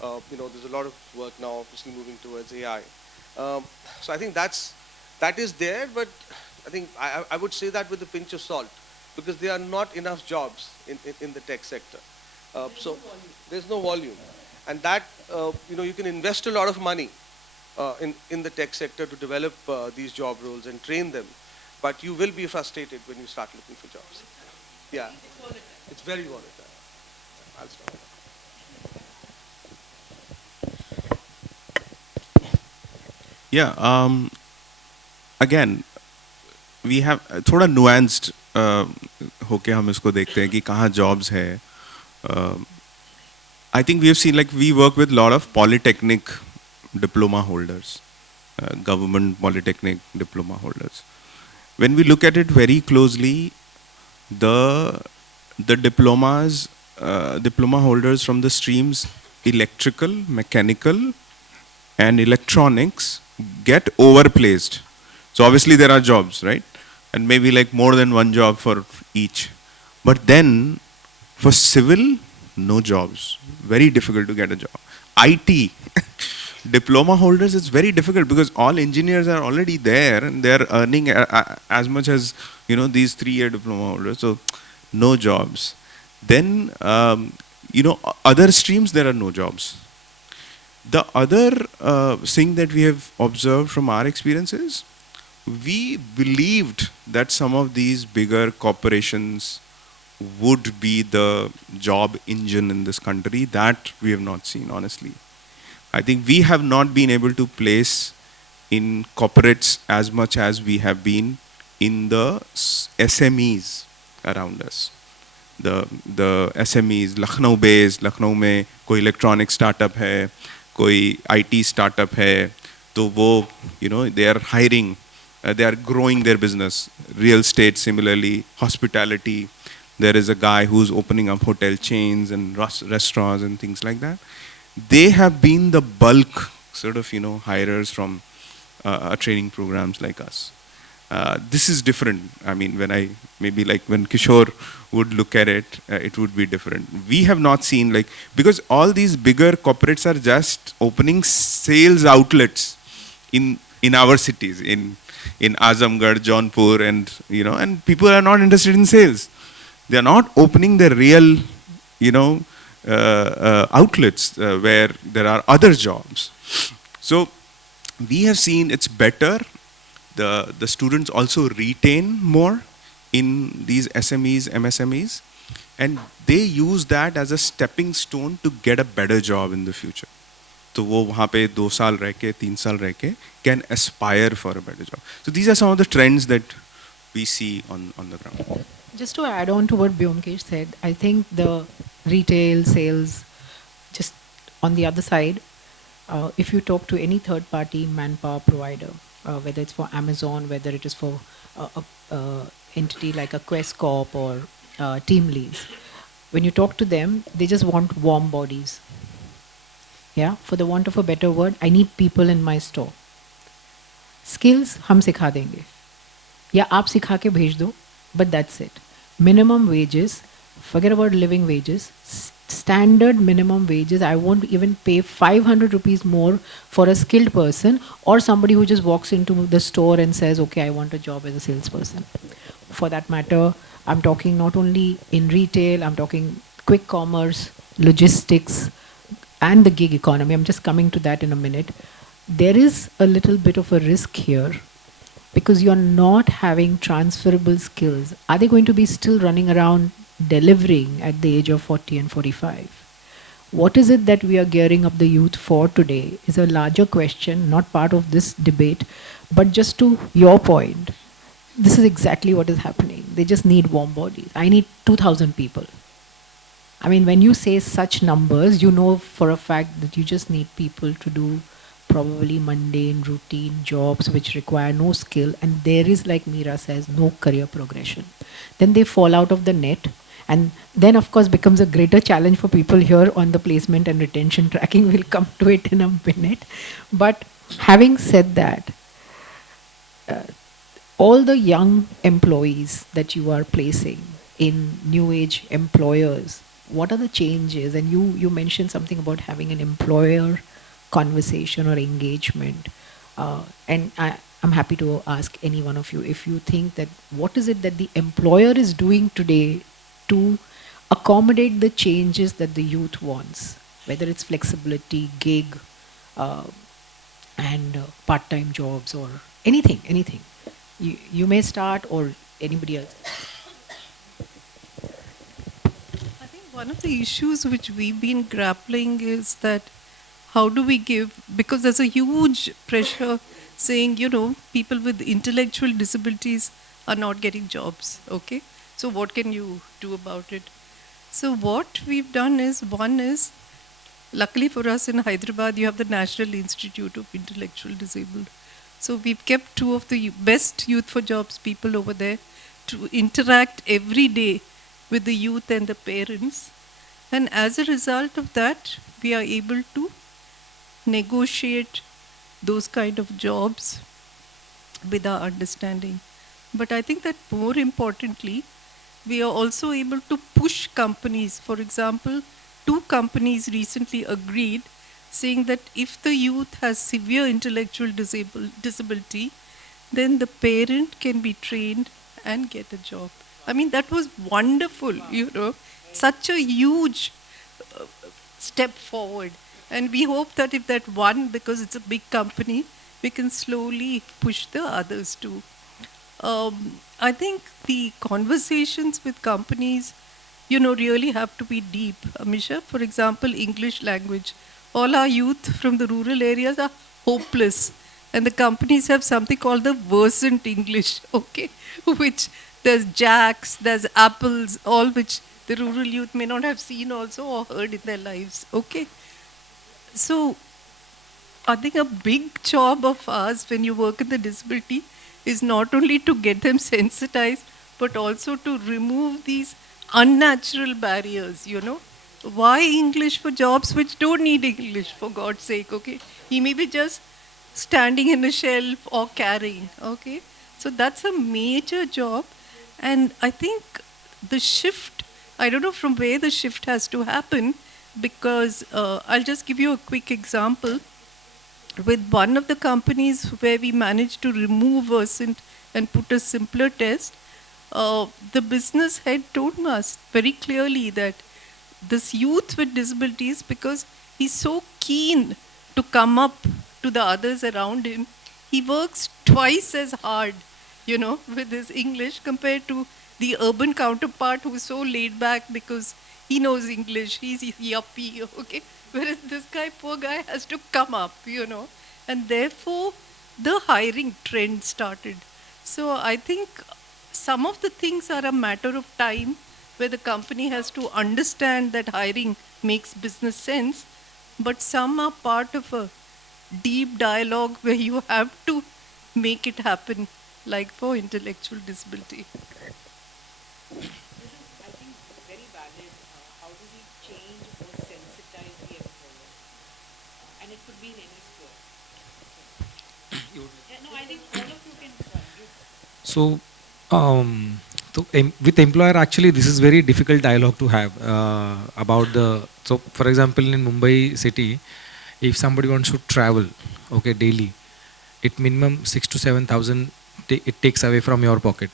There's a lot of work now, obviously moving towards AI. So I think that is there, but I think I would say that with a pinch of salt, because there are not enough jobs in the tech sector. So there's no volume, and that you can invest a lot of money in the tech sector to develop these job roles and train them, but you will be frustrated when you start looking for jobs. Yeah, it's very volatile. I'll stop. Yeah. Again, we have थोड़ा nuanced होके हम इसको देखते हैं कि कहाँ jobs है. I think we have seen, like, we work with a lot of polytechnic diploma holders, government polytechnic diploma holders. When we look at it very closely, the diploma holders from the streams electrical, mechanical, and electronics get overplaced. So obviously there are jobs, right? And maybe like more than one job for each. But then for civil, no jobs. Very difficult to get a job. IT, diploma holders, it's very difficult because all engineers are already there and they're earning as much as these 3-year diploma holders. So no jobs. Then other streams, there are no jobs. The other thing that we have observed from our experiences, we believed that some of these bigger corporations would be the job engine in this country. That we have not seen, honestly. I think we have not been able to place in corporates as much as we have been in the SMEs around us. The SMEs, Lucknow based, Lucknow में कोई electronic startup है, कोई IT startup है, तो वो they are hiring, they are growing their business. Real estate similarly, hospitality. There is a guy who's opening up hotel chains and restaurants and things like that. They have been the bulk sort of hirers from training programs like us. This is different. I mean, maybe when Kishore would look at it, it would be different. We have not seen because all these bigger corporates are just opening sales outlets in our cities, in Azamgarh, Jaunpur, and people are not interested in sales. They are not opening the real, outlets where there are other jobs. So we have seen it's better. The students also retain more in these SMEs, MSMEs, and they use that as a stepping stone to get a better job in the future. तो वो वहाँ पे 2 साल रह के 3 साल रह के can aspire for a better job. So these are some of the trends that we see on the ground. Just to add on to what Byomkesh said, I think the retail sales, just on the other side, if you talk to any third-party manpower provider, whether it's for Amazon, whether it is for a entity like a Quest Corp or Teamlease, when you talk to them, they just want warm bodies. Yeah, for the want of a better word, I need people in my store. Skills हम सिखा देंगे या आप सिखा के भेज दो, but that's it. Minimum wages, forget about living wages, standard minimum wages. I won't even pay 500 rupees more for a skilled person or somebody who just walks into the store and says, okay, I want a job as a salesperson. For that matter, I'm talking not only in retail, I'm talking quick commerce, logistics, and the gig economy. I'm just coming to that in a minute. There is a little bit of a risk here because you're not having transferable skills. Are they going to be still running around delivering at the age of 40 and 45? What is it that we are gearing up the youth for today is a larger question, not part of this debate, but just to your point, this is exactly what is happening. They just need warm bodies. I need 2,000 people. I mean, when you say such numbers, you know for a fact that you just need people to do probably mundane, routine jobs which require no skill, and there is, like Meera says, no career progression. Then they fall out of the net, and then of course becomes a greater challenge for people here on the placement and retention tracking. We'll come to it in a minute. But having said that, all the young employees that you are placing in new age employers, what are the changes? And you mentioned something about having an employer conversation or engagement. And I'm happy to ask any one of you if you think that what is it that the employer is doing today to accommodate the changes that the youth wants, whether it's flexibility, gig, and part-time jobs or anything. You may start or anybody else. I think one of the issues which we've been grappling is that how do we give, because there's a huge pressure saying, people with intellectual disabilities are not getting jobs, okay? So what can you do about it? So what we've done is, one is, luckily for us in Hyderabad, you have the National Institute of Intellectual Disabled. So we've kept two of the best Youth for Jobs people over there to interact every day with the youth and the parents. And as a result of that, we are able to negotiate those kind of jobs with our understanding. But I think that more importantly, we are also able to push companies. For example, 2 companies recently agreed saying that if the youth has severe intellectual disability, then the parent can be trained and get a job. I mean, that was wonderful, such a huge step forward. And we hope that if that one, because it's a big company, we can slowly push the others too. I think the conversations with companies, really have to be deep. Amisha, for example, English language. All our youth from the rural areas are hopeless. And the companies have something called the Versant English, okay? Which there's Jacks, there's Apples, all which the rural youth may not have seen also or heard in their lives, okay? So I think a big job of ours when you work in the disability is not only to get them sensitized, but also to remove these unnatural barriers, Why English for jobs which don't need English, for God's sake, okay? He may be just standing in a shelf or carrying, okay? So that's a major job. And I think the shift, I don't know from where the shift has to happen, because I'll just give you a quick example. With one of the companies where we managed to remove Versant and put a simpler test, the business head told us very clearly that this youth with disabilities, because he's so keen to come up to the others around him, he works twice as hard, with his English compared to the urban counterpart who's so laid back because he knows English, he's yuppie, okay? Whereas this guy, poor guy, has to come up, you know. And therefore, the hiring trend started. So I think some of the things are a matter of time where the company has to understand that hiring makes business sense, but some are part of a deep dialogue where you have to make it happen, like for intellectual disability. This is, I think, very valid. How do we change or sensitize the employer? And it could be in any sphere. Yeah, no, I think all of you can. So, with employer, actually, this is very difficult dialogue to have about the. So, for example, in Mumbai city, if somebody wants to travel, okay, daily, it minimum 6 to 7 thousand it takes away from your pocket,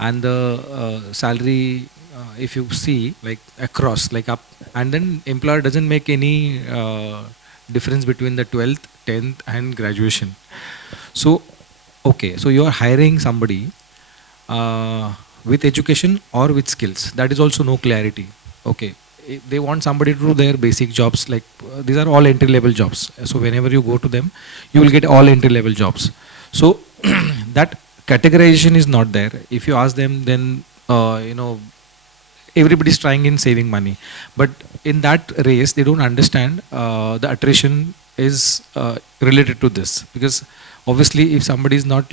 and the salary, if you see, like across, like up, and then employer doesn't make any difference between the 12th, 10th, and graduation. So, okay, so you are hiring somebody with education or with skills. That is also no clarity. Okay, they want somebody to do their basic jobs. Like these are all entry level jobs. So whenever you go to them, you will get all entry level jobs. So that categorization is not there. If you ask them, then everybody's trying in saving money, but in that race they don't understand the attrition is related to this, because obviously if somebody is not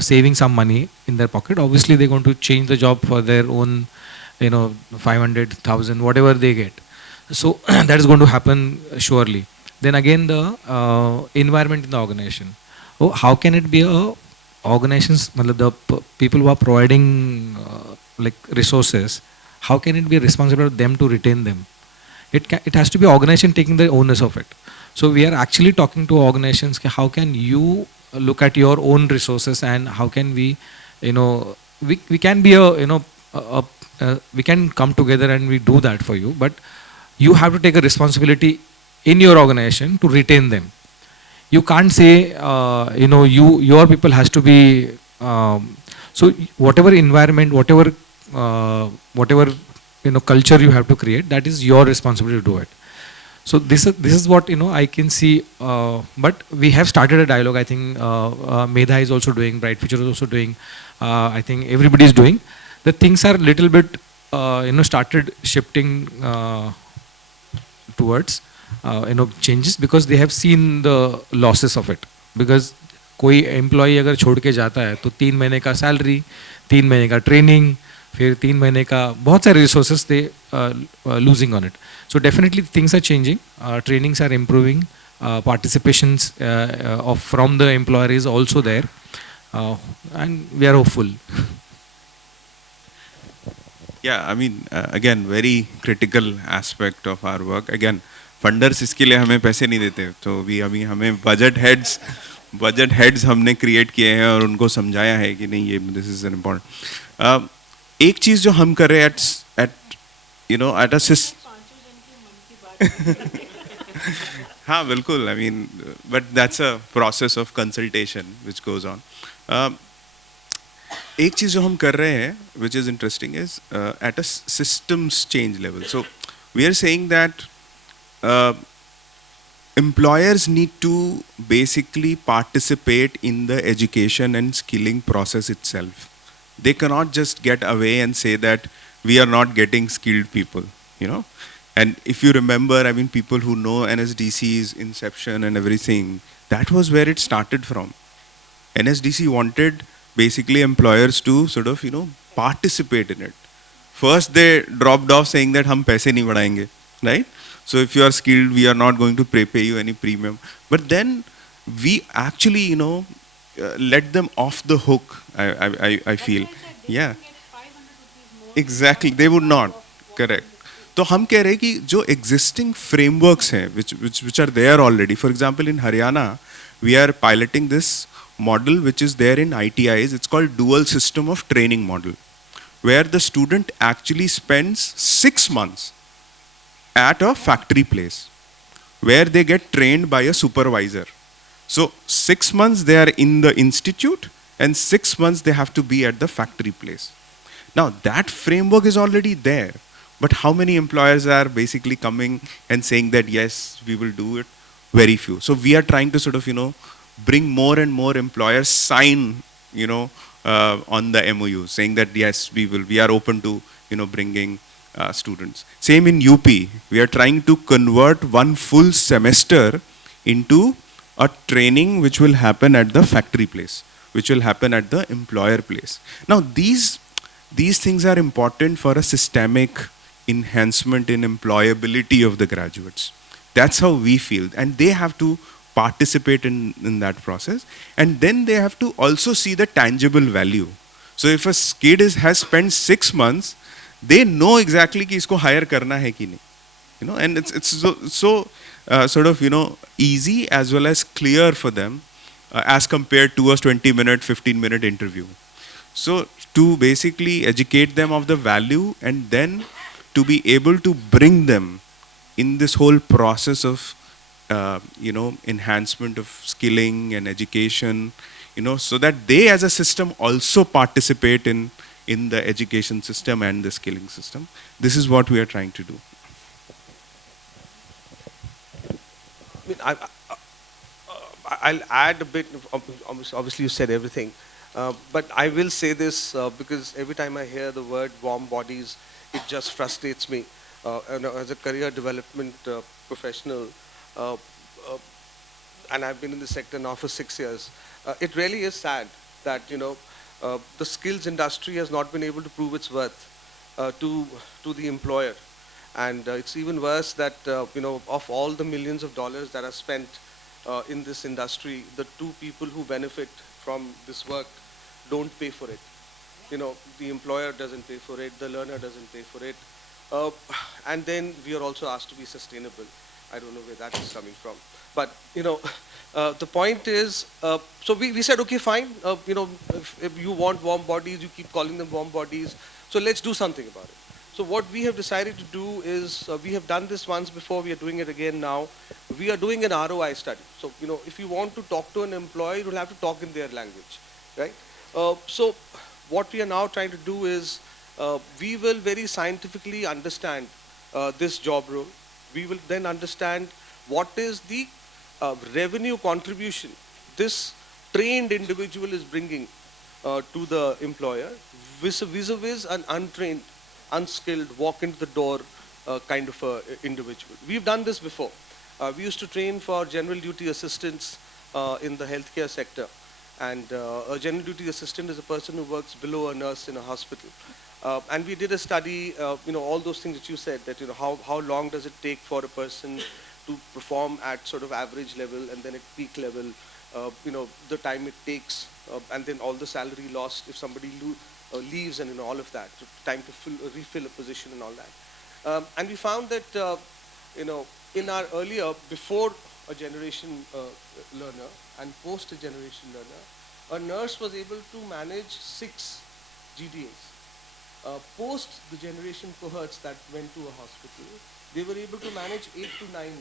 saving some money in their pocket, obviously they're going to change the job for their own 500,000 whatever they get. So that is going to happen surely. Then again, the environment in the organization. Oh, how can it be a organizations, the people who are providing like resources, how can it be responsible for them to retain them? It has to be organization taking the onus of it. So we are actually talking to organizations, how can you look at your own resources, and how can we, we can be we can come together and we do that for you, but you have to take a responsibility in your organization to retain them. You can't say, your people has to be, so whatever environment, whatever culture you have to create, that is your responsibility to do it. So this is what I can see. But we have started a dialogue. I think Medha is also doing, Bright Future is also doing. I think everybody is doing. The things are little bit started shifting towards changes, because they have seen the losses of it. Because कोई employee अगर छोड़ के जाता है तो 3 महीने का salary, 3 महीने का ट्रेनिंग, फिर 3 महीने का बहुत सारे resources they losing on it. So definitely things are changing. Trainings are improving. Participations from the employer is also there, and we are hopeful. Yeah, I mean, again, very critical aspect of our work. Again, funders इसके लिए हमें पैसे नहीं देते, तो भी अभी हमें budget heads हमने create किए हैं और उनको समझाया है कि नहीं, ये this is an important. एक चीज़ जो हम कर रहे हैं at a हाँ बिल्कुल, I mean, but that's a process of consultation which goes on. एक चीज़ जो हम कर रहे हैं, which is interesting, is at a systems change level. So we are saying that employers need to basically participate in the education and skilling process itself. They cannot just get away and say that we are not getting skilled people, And if you remember, I mean, people who know NSDC's inception and everything, that was where it started from. NSDC wanted basically employers to sort of, participate in it. First, they dropped off saying that hum paise nahi badhayenge, right? So if you are skilled, we are not going to pay you any premium. But then we actually, let them off the hook, I feel. Yeah. Exactly, they would not. Correct. तो हम कह रहे हैं कि जो existing frameworks हैं, which are there already. For example, in Haryana, we are piloting this model which is there in ITIs. It's called dual system of training model, where the student actually spends 6 months at a factory place, where they get trained by a supervisor. So 6 months they are in the institute, and 6 months they have to be at the factory place. Now that framework is already there, but how many employers are basically coming and saying that yes, we will do it? Very few. So we are trying to sort of, bring more and more employers sign, on the MOU, saying that yes, we are open to, bringing students. Same in UP, we are trying to convert one full semester into a training which will happen at the factory place, which will happen at the employer place. Now these things are important for a systemic enhancement in employability of the graduates. That's how we feel. And they have to participate in that process. And then they have to also see the tangible value. So if a kid has spent 6 months, they know exactly कि इसको hire करना है कि नहीं. And it's so sort of, easy as well as clear for them as compared to a 20-minute, 15-minute interview. So to basically educate them of the value and then to be able to bring them in this whole process of, enhancement of skilling and education, so that they as a system also participate in the education system and the skilling system. This is what we are trying to do. I mean, I'll add a bit. Obviously, you said everything, but I will say this because every time I hear the word warm bodies, it just frustrates me. And as a career development professional, uh, uh, and I've been in the sector now for 6 years, it really is sad that the skills industry has not been able to prove its worth to the employer. And it's even worse that, of all the millions of dollars that are spent in this industry, the two people who benefit from this work don't pay for it. The employer doesn't pay for it, the learner doesn't pay for it. And then we are also asked to be sustainable. I don't know where that is coming from. But, the point is, so we said, okay, fine, if you want warm bodies, you keep calling them warm bodies, so let's do something about it. So what we have decided to do is, we have done this once before, we are doing it again now. We are doing an ROI study. So, if you want to talk to an employee, you'll have to talk in their language, right? So what we are now trying to do is, we will very scientifically understand this job role. We will then understand what is the revenue contribution this trained individual is bringing to the employer vis-a-vis an untrained, unskilled, walk into the door kind of individual. We've done this before. We used to train for general duty assistants in the healthcare sector. And a general duty assistant is a person who works below a nurse in a hospital. And we did a study, all those things that you said, that, how long does it take for a person to perform at sort of average level and then at peak level, the time it takes, and then all the salary lost if somebody leaves and all of that, so time to refill a position and all that. And we found that, in our earlier, before a generation learner and post a generation learner, a nurse was able to manage 6 GDAs. Post the generation cohorts that went to a hospital, they were able to manage 8 to 9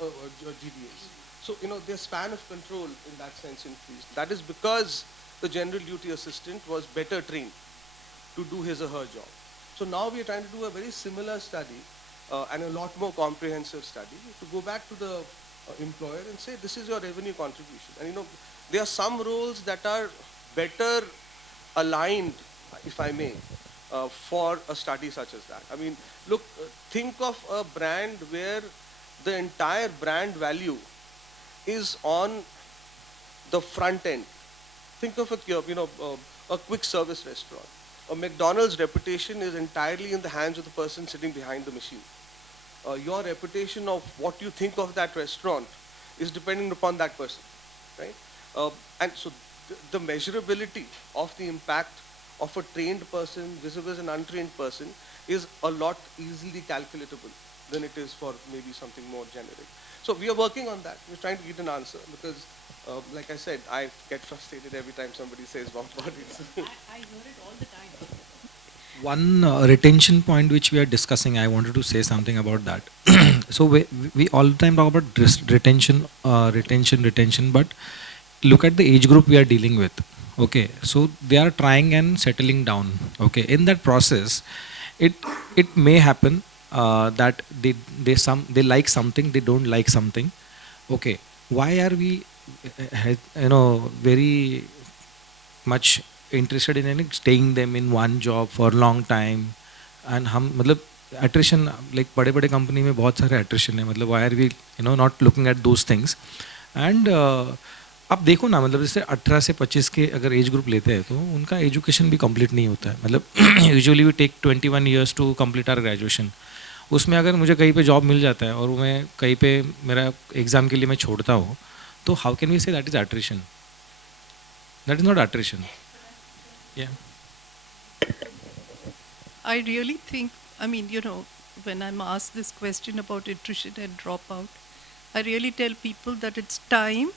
GDAs. So, their span of control in that sense increased. That is because the general duty assistant was better trained to do his or her job. So now we are trying to do a very similar study and a lot more comprehensive study to go back to the employer and say, this is your revenue contribution. And there are some roles that are better aligned, if I may, for a study such as that. I mean, look, think of a brand where the entire brand value is on the front end. Think of a quick service restaurant. A McDonald's reputation is entirely in the hands of the person sitting behind the machine. Your reputation of what you think of that restaurant is depending upon that person, right? And so the measurability of the impact of a trained person vis-a-vis an untrained person is a lot easily calculatable than it is for maybe something more generic. So we are working on that. We're trying to get an answer because, like I said, I get frustrated every time somebody says warm bodies. I hear it all the time. One retention point which we are discussing, I wanted to say something about that. So we all the time talk about retention, but look at the age group we are dealing with. Okay, so they are trying and settling down. Okay, in that process, it it may happen that they like something, they don't like something. Okay, why are we very much interested in staying them in one job for a long time? And हम मतलब attrition, like बड़े बड़े company में बहुत सारे attrition है, मतलब why are we not looking at those things? And आप देखो ना, मतलब जैसे 18 से 25 के अगर एज ग्रुप लेते हैं तो उनका एजुकेशन भी कंप्लीट नहीं होता है, मतलब usually we take 21 years to complete our graduation. उसमें अगर मुझे कहीं पे जॉब मिल जाता है और मैं कहीं पे मेरा एग्ज़ाम के लिए मैं छोड़ता हूँ, तो how can we say that is attrition? That is not attrition. या I really think, I mean, when I'm asked this question about attrition and dropout, I really tell people that it's time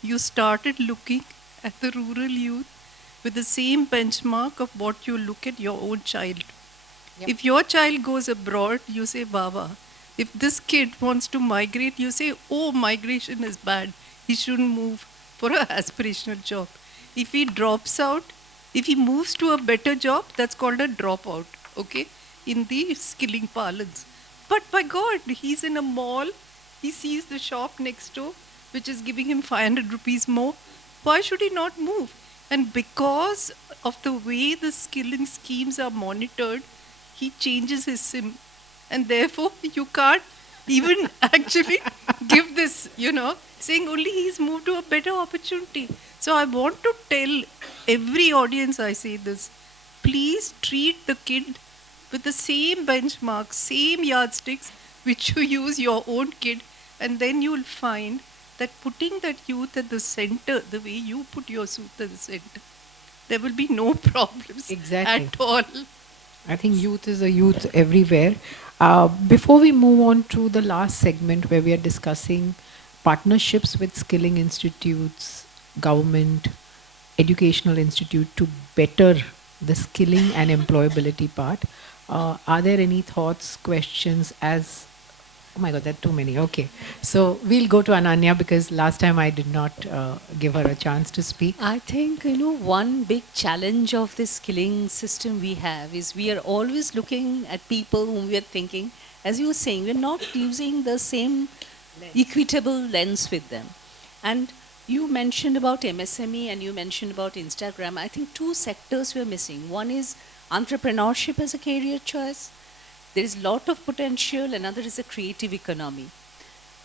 you started looking at the rural youth with the same benchmark of what you look at your own child. Yep. If your child goes abroad, you say, Baba. If this kid wants to migrate, you say, oh, migration is bad. He shouldn't move for an aspirational job. If he drops out, if he moves to a better job, that's called a dropout, okay, in the skilling parlance. But by God, he's in a mall, he sees the shop next door, which is giving him 500 rupees more. Why should he not move? And because of the way the skilling schemes are monitored, he changes his SIM. And therefore, you can't even actually give this, saying only he's moved to a better opportunity. So I want to tell every audience, I say this, please treat the kid with the same benchmark, same yardsticks which you use your own kid, and then you'll find that putting that youth at the center, the way you put your youth at the center, there will be no problems Exactly. at all. I think youth is a youth everywhere. Before we move on to the last segment where we are discussing partnerships with skilling institutes, government, educational institute to better the skilling and employability part, are there any thoughts, questions as oh my god, there are too many. Okay. So we'll go to Ananya because last time I did not give her a chance to speak. I think, one big challenge of this skilling system we have is we are always looking at people whom we are thinking, as you were saying, we're not using the same equitable lens with them. And you mentioned about MSME and you mentioned about Instagram. I think two sectors we're missing. One is entrepreneurship as a career choice. There is a lot of potential. Another is a creative economy.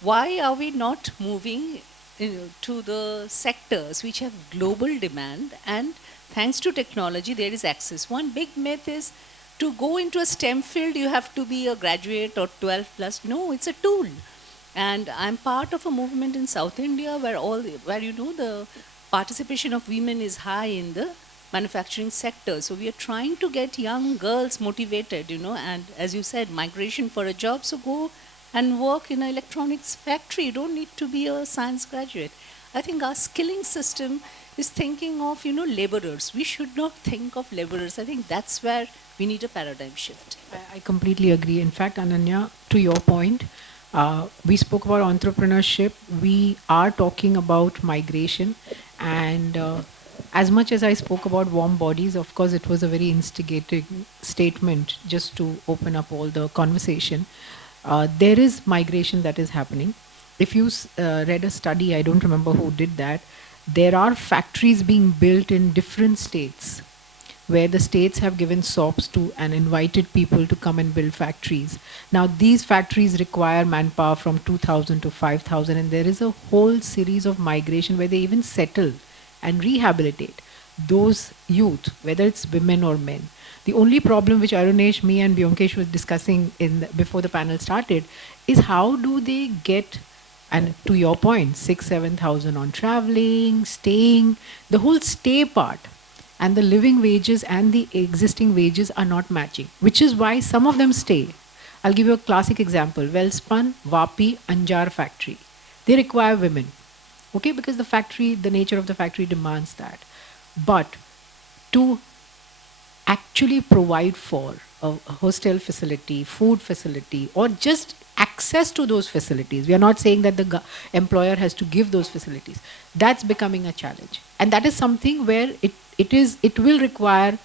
Why are we not moving to the sectors which have global demand, and thanks to technology there is access? One big myth is to go into a STEM field you have to be a graduate or 12 plus. No, it's a tool. And I'm part of a movement in South India where the participation of women is high in the manufacturing sector. So we are trying to get young girls motivated, and as you said, migration for a job. So go and work in an electronics factory. You don't need to be a science graduate. I think our skilling system is thinking of, laborers. We should not think of laborers. I think that's where we need a paradigm shift. I completely agree. In fact, Ananya, to your point, we spoke about entrepreneurship. We are talking about migration. And as much as I spoke about warm bodies, of course, it was a very instigating statement just to open up all the conversation. There is migration that is happening. If you read a study, I don't remember who did that, there are factories being built in different states where the states have given SOPs to and invited people to come and build factories. Now these factories require manpower from 2,000 to 5,000, and there is a whole series of migration where they even settle and rehabilitate those youth, whether it's women or men. The only problem which Arunesh, me and Byomkesh was discussing before the panel started is how do they get, and to your point, 6,000-7,000 on traveling, staying, the whole stay part, and the living wages and the existing wages are not matching, which is why some of them stay. I'll give you a classic example. Welspun, Vapi, Anjar factory. They require women, okay, because the factory, the nature of the factory demands that. But to actually provide for a hostel facility, food facility, or just access access to those facilities. We are not saying that the employer has to give those facilities. That's becoming a challenge. And that is something where it will require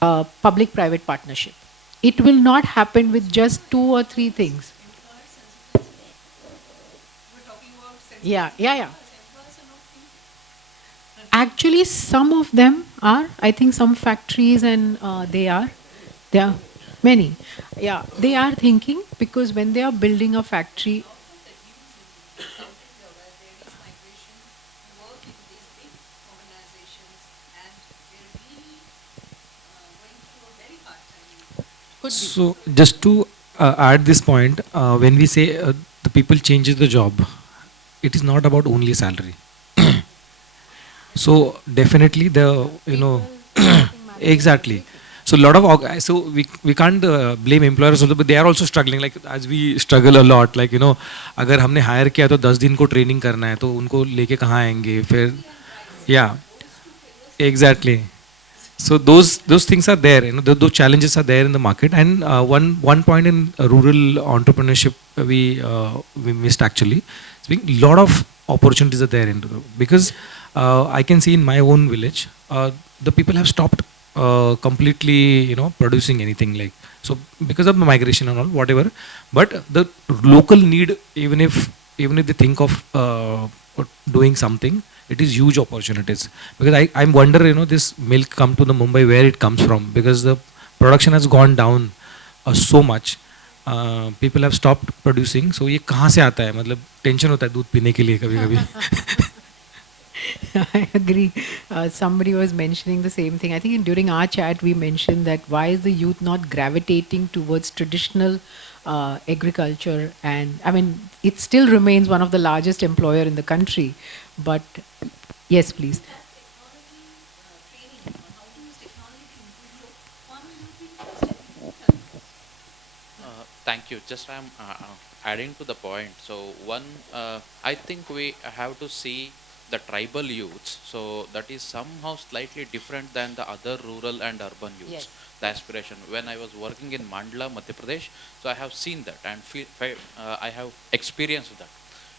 public-private partnership. It will not happen with just 2 or 3 things. Yeah, yeah, yeah. Actually, some of them are. I think some factories and they are. There are many. Yeah, they are thinking because when they are building a factory. So just to add this point, when we say the people changes the job, it is not about only salary. So definitely the exactly. So a lot of so we can't blame employers also, but they are also struggling. Like as we struggle a lot, like अगर हमने hire किया तो 10 दिन को training करना है तो उनको लेके कहाँ आएंगे फिर yeah exactly. So those things are there, those challenges are there in the market. And one point in rural entrepreneurship we missed actually. A lot of opportunities are there because I can see in my own village the people have stopped completely producing anything like so because of the migration and all whatever. But the local need, even if they think of doing something, it is huge opportunities. Because I wonder, this milk come to the Mumbai, where it comes from, because the production has gone down so much. People have stopped producing. So ये कहाँ से आता है? मतलब tension होता है दूध पीने के लिए कभी-कभी. I agree. Somebody was mentioning the same thing. I think during our chat we mentioned that why is the youth not gravitating towards traditional agriculture? And I mean, it still remains one of the largest employer in the country. But yes, please. Thank you. Just I'm adding to the point. So one, I think we have to see the tribal youths. So that is somehow slightly different than the other rural and urban youths. Yes. The aspiration. When I was working in Mandla, Madhya Pradesh, so I have seen that and I have experienced that.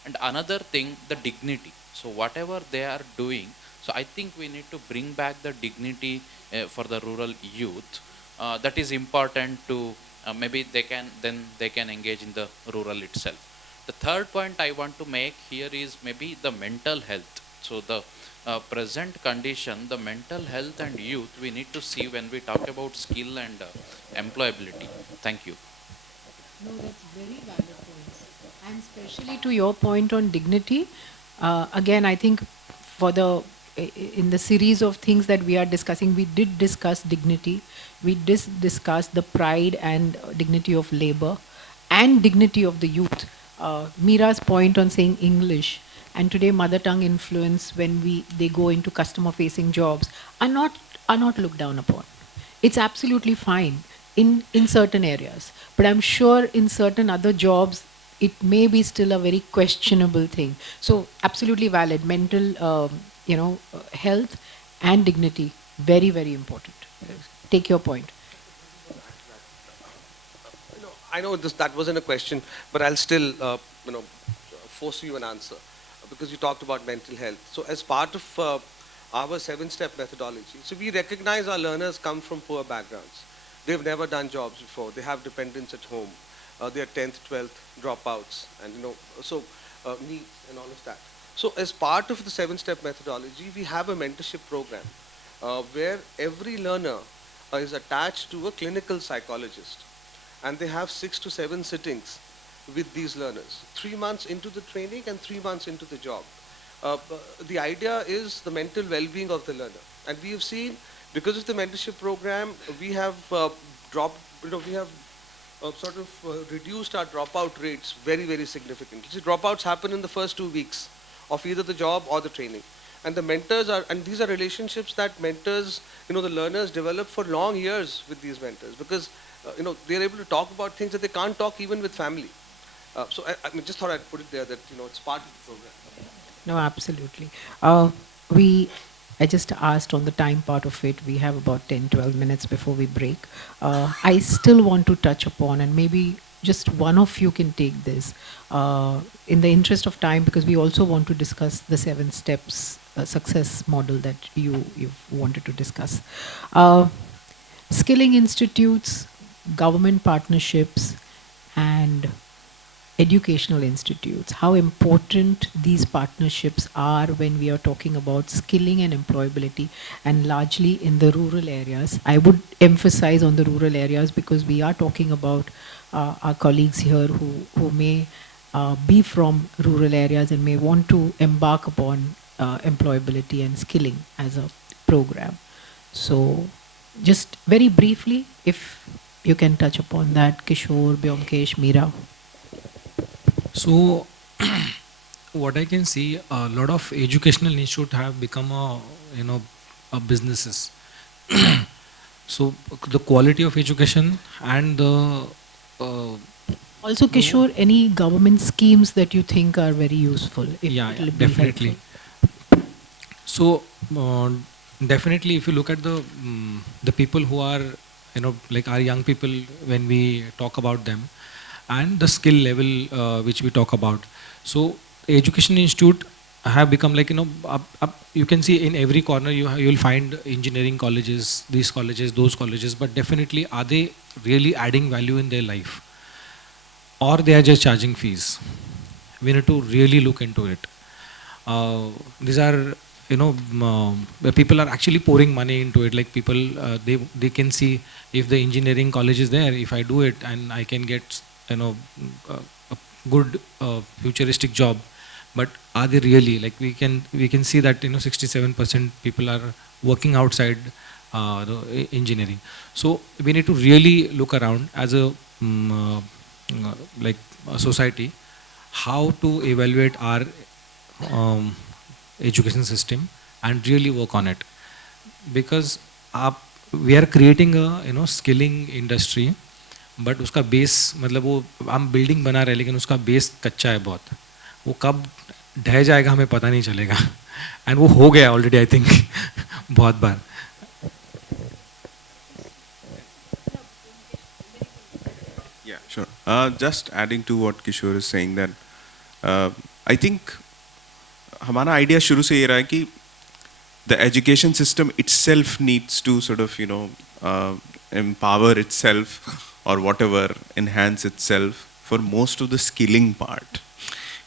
And another thing, the dignity. So whatever they are doing, so I think we need to bring back the dignity for the rural youth. That is important to maybe they can engage in the rural itself. The third point I want to make here is maybe the mental health. So the present condition, the mental health and youth, we need to see when we talk about skill and employability. Thank you. No, that's very valid points. And especially to your point on dignity, again, I think for in the series of things that we are discussing, we did discuss dignity. We discuss the pride and dignity of labor and dignity of the youth. Meera's point on saying English and today mother tongue influence when they go into customer facing jobs are not looked down upon. It's absolutely fine in certain areas, but I'm sure in certain other jobs it may be still a very questionable thing. So absolutely valid. Mental health and dignity, very, very important. Take your point. I know that wasn't a question, but I'll still, force you an answer because you talked about mental health. So as part of our 7-step methodology, so we recognize our learners come from poor backgrounds. They've never done jobs before. They have dependents at home. They're 10th, 12th dropouts, and needs and all of that. So as part of the 7-step methodology, we have a mentorship program where every learner is attached to a clinical psychologist. And they have 6 to 7 sittings with these learners, 3 months into the training and 3 months into the job. The idea is the mental well-being of the learner. And we have seen, because of the mentorship program, we have reduced our dropout rates very, very significantly. See, dropouts happen in the first 2 weeks of either the job or the training. And the mentors and these are relationships that mentors, the learners develop for long years with these mentors because, they're able to talk about things that they can't talk even with family. So I just thought I'd put it there that, it's part of the program. No, absolutely. I just asked on the time part of it. We have about 10, 12 minutes before we break. I still want to touch upon, and maybe just one of you can take this. In the interest of time, because we also want to discuss the 7 steps success model that you've wanted to discuss. Skilling institutes, government partnerships, and educational institutes, how important these partnerships are when we are talking about skilling and employability, and largely in the rural areas. I would emphasize on the rural areas because we are talking about our colleagues here who may be from rural areas and may want to embark upon employability and skilling as a program. So just very briefly, if you can touch upon that, Kishore, Byomkesh, Meera. So, what I can see, a lot of educational institutes have become a businesses. So the quality of education and the uh, Also, Kishore, any government schemes that you think are very useful? If yeah, it'll be definitely. helpful. So definitely, if you look at the people who are like our young people, when we talk about them, and the skill level which we talk about. So education institute have become like you can see in every corner you'll find engineering colleges, these colleges, those colleges, but definitely are they really adding value in their life, or they are just charging fees? We need to really look into it. These are where people are actually pouring money into it. Like people, they can see if the engineering college is there, if I do it and I can get a good futuristic job. But are they really, like we can see that 67% people are working outside the engineering. So we need to really look around as a like a society, how to evaluate our um, education system and really work on it, because we are creating a skilling industry, but उसका base मतलब वो हम building बना रहे हैं लेकिन उसका base कच्चा है बहुत. वो कब ढह जाएगा हमें पता नहीं चलेगा. एंड वो हो गया ऑलरेडी आई थिंक बहुत बार. Yeah, sure. Just adding to what Kishore is saying, that I think हमारा आइडिया शुरू से ये रहा है कि the education system itself needs to sort of empower itself or whatever, enhance itself for most of the skilling part,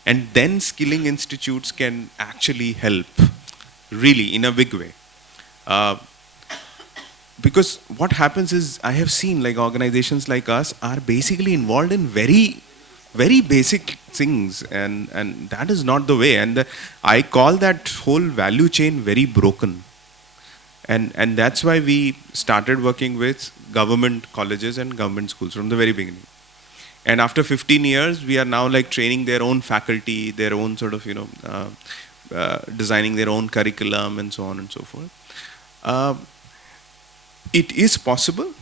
and then skilling institutes can actually help really in a big way. Because what happens is, I have seen like organizations like us are basically involved in very basic things, and that is not the way, and I call that whole value chain very broken, and that's why we started working with government colleges and government schools from the very beginning. And after 15 years we are now like training their own faculty, their own sort of designing their own curriculum and so on and so forth. It is possible,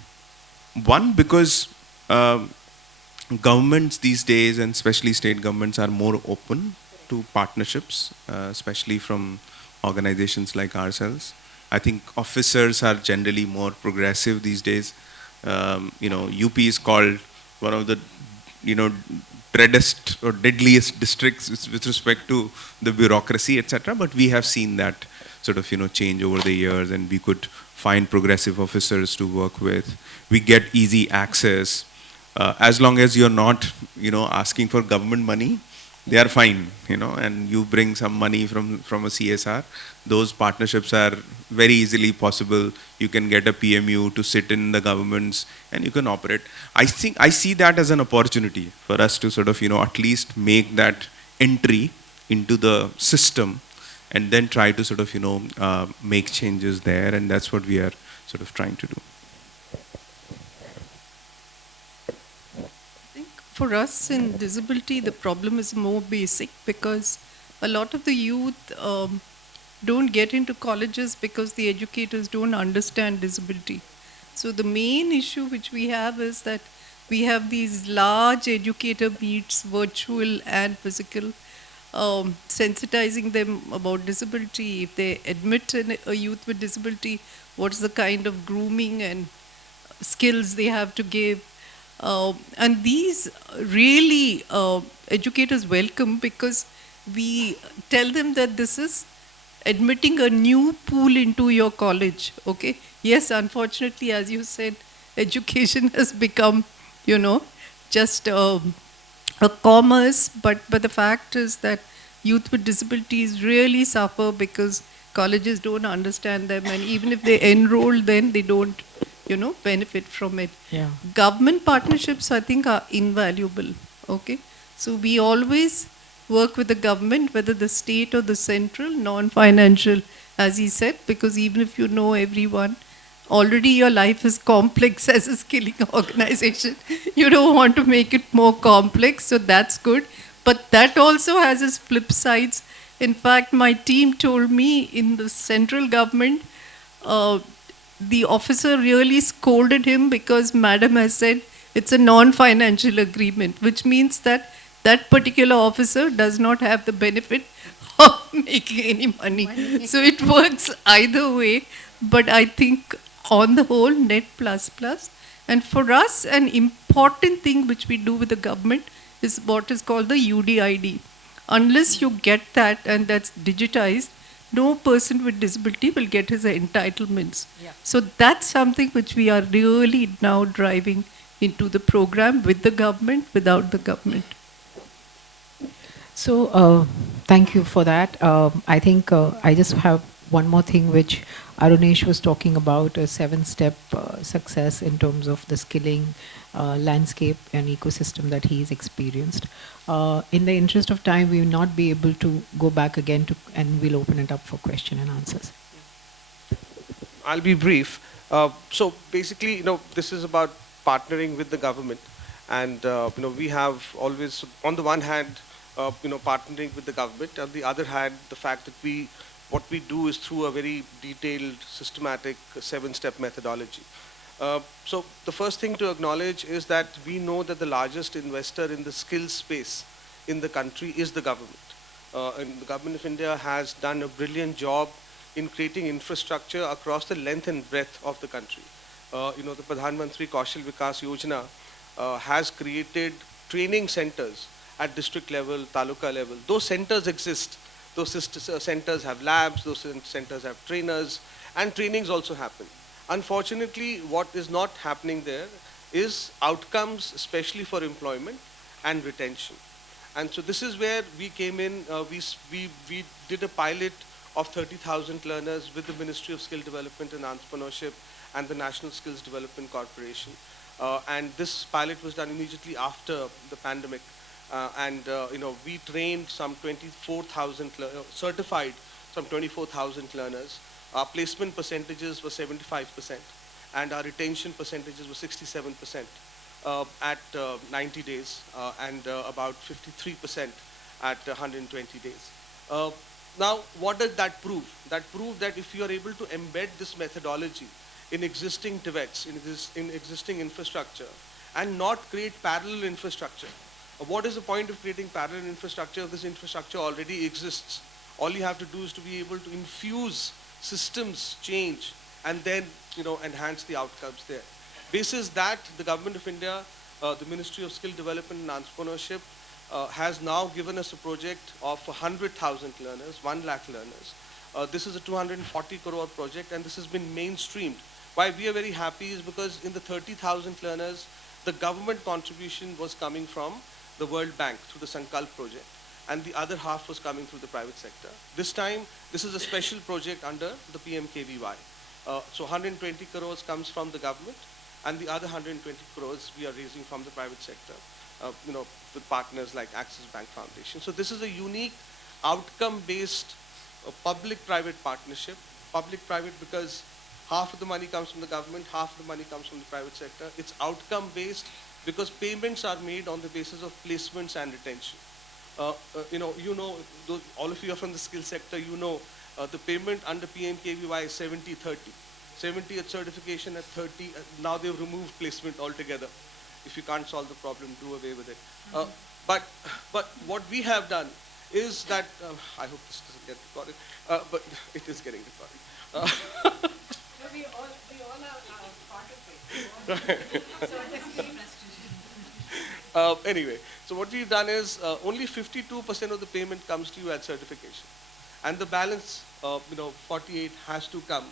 one, because governments these days, and especially state governments, are more open to partnerships, especially from organizations like ourselves. I think officers are generally more progressive these days. UP is called one of the dreadest or deadliest districts with respect to the bureaucracy, etc. But we have seen that sort of change over the years, and we could find progressive officers to work with. We get easy access. As long as you're not asking for government money, they are fine, and you bring some money from a CSR. Those partnerships are very easily possible. You can get a PMU to sit in the governments and you can operate. I think I see that as an opportunity for us to sort of at least make that entry into the system, and then try to sort of make changes there, and that's what we are sort of trying to do. I think for us in disability, the problem is more basic because a lot of the youth don't get into colleges because the educators don't understand disability. So the main issue which we have is that we have these large educator meets, virtual and physical, sensitizing them about disability. If they admit a youth with disability, what's the kind of grooming and skills they have to give. And these really educators welcome, because we tell them that this is admitting a new pool into your college. Okay, yes, unfortunately, as you said, education has become, you know, just a commerce, but the fact is that youth with disabilities really suffer because colleges don't understand them, and even if they enroll, then they don't, you know, benefit from it. Yeah. Government partnerships, I think, are invaluable. Okay, so we always work with the government, whether the state or the central, non-financial, as he said, because even if you know everyone, already your life is complex as a skilling organization. You don't want to make it more complex, so that's good. But that also has its flip sides. In fact, my team told me in the central government, uh, the officer really scolded him because madam has said it's a non-financial agreement, which means that that particular officer does not have the benefit of making any money. So it works either way. But I think on the whole, net plus plus. And for us, an important thing which we do with the government is what is called the UDID. Unless you get that and that's digitized, no person with disability will get his entitlements. Yeah. So that's something which we are really now driving into the program with the government, without the government. So, thank you for that. I think I just have one more thing which Arunesh was talking about, a 7-step success in terms of the skilling landscape and ecosystem that he's experienced. In the interest of time, we will not be able to go back again to, and we'll open it up for question and answers. I'll be brief. So basically, this is about partnering with the government, and we have always, on the one hand, partnering with the government. On the other hand, the fact that what we do is through a very detailed, systematic 7-step methodology. So the first thing to acknowledge is that we know that the largest investor in the skills space in the country is the government. And the government of India has done a brilliant job in creating infrastructure across the length and breadth of the country. The Pradhan Mantri Kaushal Vikas Yojana has created training centers at district level, taluka level. Those centers exist. Those centers have labs, those centers have trainers, and trainings also happen. Unfortunately, what is not happening there is outcomes, especially for employment and retention. And so this is where we came in. We did a pilot of 30,000 learners with the Ministry of Skill Development and Entrepreneurship and the National Skills Development Corporation. And this pilot was done immediately after the pandemic. We trained some 24,000, certified some 24,000 learners. Our placement percentages were 75%, and our retention percentages were 67% at 90 days, and about 53% at 120 days. Now, what does that prove? That proved that if you are able to embed this methodology in existing DVETs, in existing infrastructure, and not create parallel infrastructure. What is the point of creating parallel infrastructure if this infrastructure already exists? All you have to do is to be able to infuse systems change and then enhance the outcomes there. Basis that, the Government of India, the Ministry of Skill Development and Entrepreneurship has now given us a project of 100,000 learners, 1 lakh learners. This is a 240 crore project, and this has been mainstreamed. Why we are very happy is because in the 30,000 learners, the government contribution was coming from the World Bank through the Sankalp project, and the other half was coming through the private sector. This time, this is a special project under the PMKVY. So 120 crores comes from the government, and the other 120 crores we are raising from the private sector, with partners like Axis Bank Foundation. So this is a unique outcome-based public-private partnership. Public-private because half of the money comes from the government, half of the money comes from the private sector. It's outcome-based because payments are made on the basis of placements and retention. All of you are from the skill sector, the payment under PMKVY is 70-30. 70 at certification, at 30, now they've removed placement altogether. If you can't solve the problem, do away with it. But what we have done is that, I hope this doesn't get recorded, but it is getting recorded. We all are part of it. Anyway, so what we've done is only 52% of the payment comes to you at certification, and the balance, 48 has to come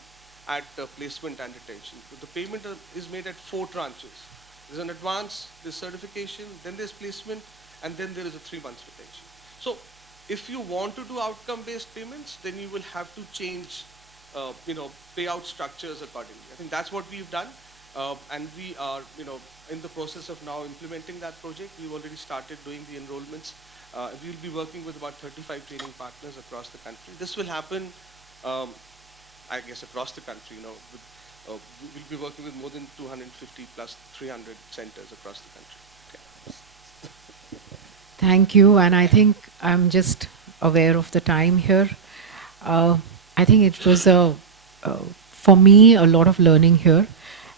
at placement and retention. So the payment is made at 4 tranches. There's an advance, there's certification, then there's placement, and then there is a 3 months retention. So if you want to do outcome-based payments, then you will have to change, payout structures accordingly. I think that's what we've done, and we are, in the process of now implementing that project. We've already started doing the enrollments. We'll be working with about 35 training partners across the country. This will happen, I guess, across the country. We'll be working with more than 250 plus 300 centers across the country. Thank you. And I think I'm just aware of the time here. I think it was, for me, a lot of learning here.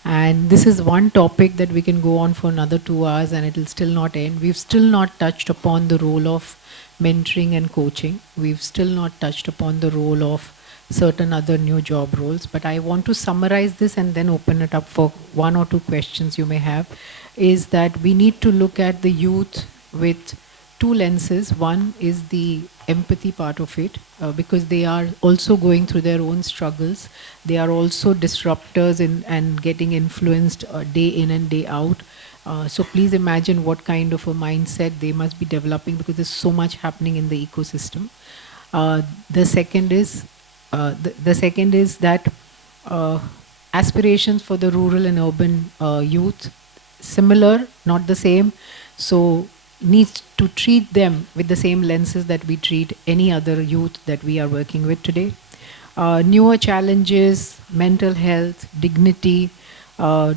And this is one topic that we can go on for another 2 hours and it will still not end. We've still not touched upon the role of mentoring and coaching. We've still not touched upon the role of certain other new job roles. But I want to summarize this and then open it up for 1 or 2 questions you may have. Is that we need to look at the youth with 2 lenses. One is the empathy part of it, because they are also going through their own struggles. They are also disruptors and getting influenced day in and day out. So please imagine what kind of a mindset they must be developing, because there's so much happening in the ecosystem. The second is that aspirations for the rural and urban youth, similar, not the same. So needs to treat them with the same lenses that we treat any other youth that we are working with today. Newer challenges, mental health, dignity,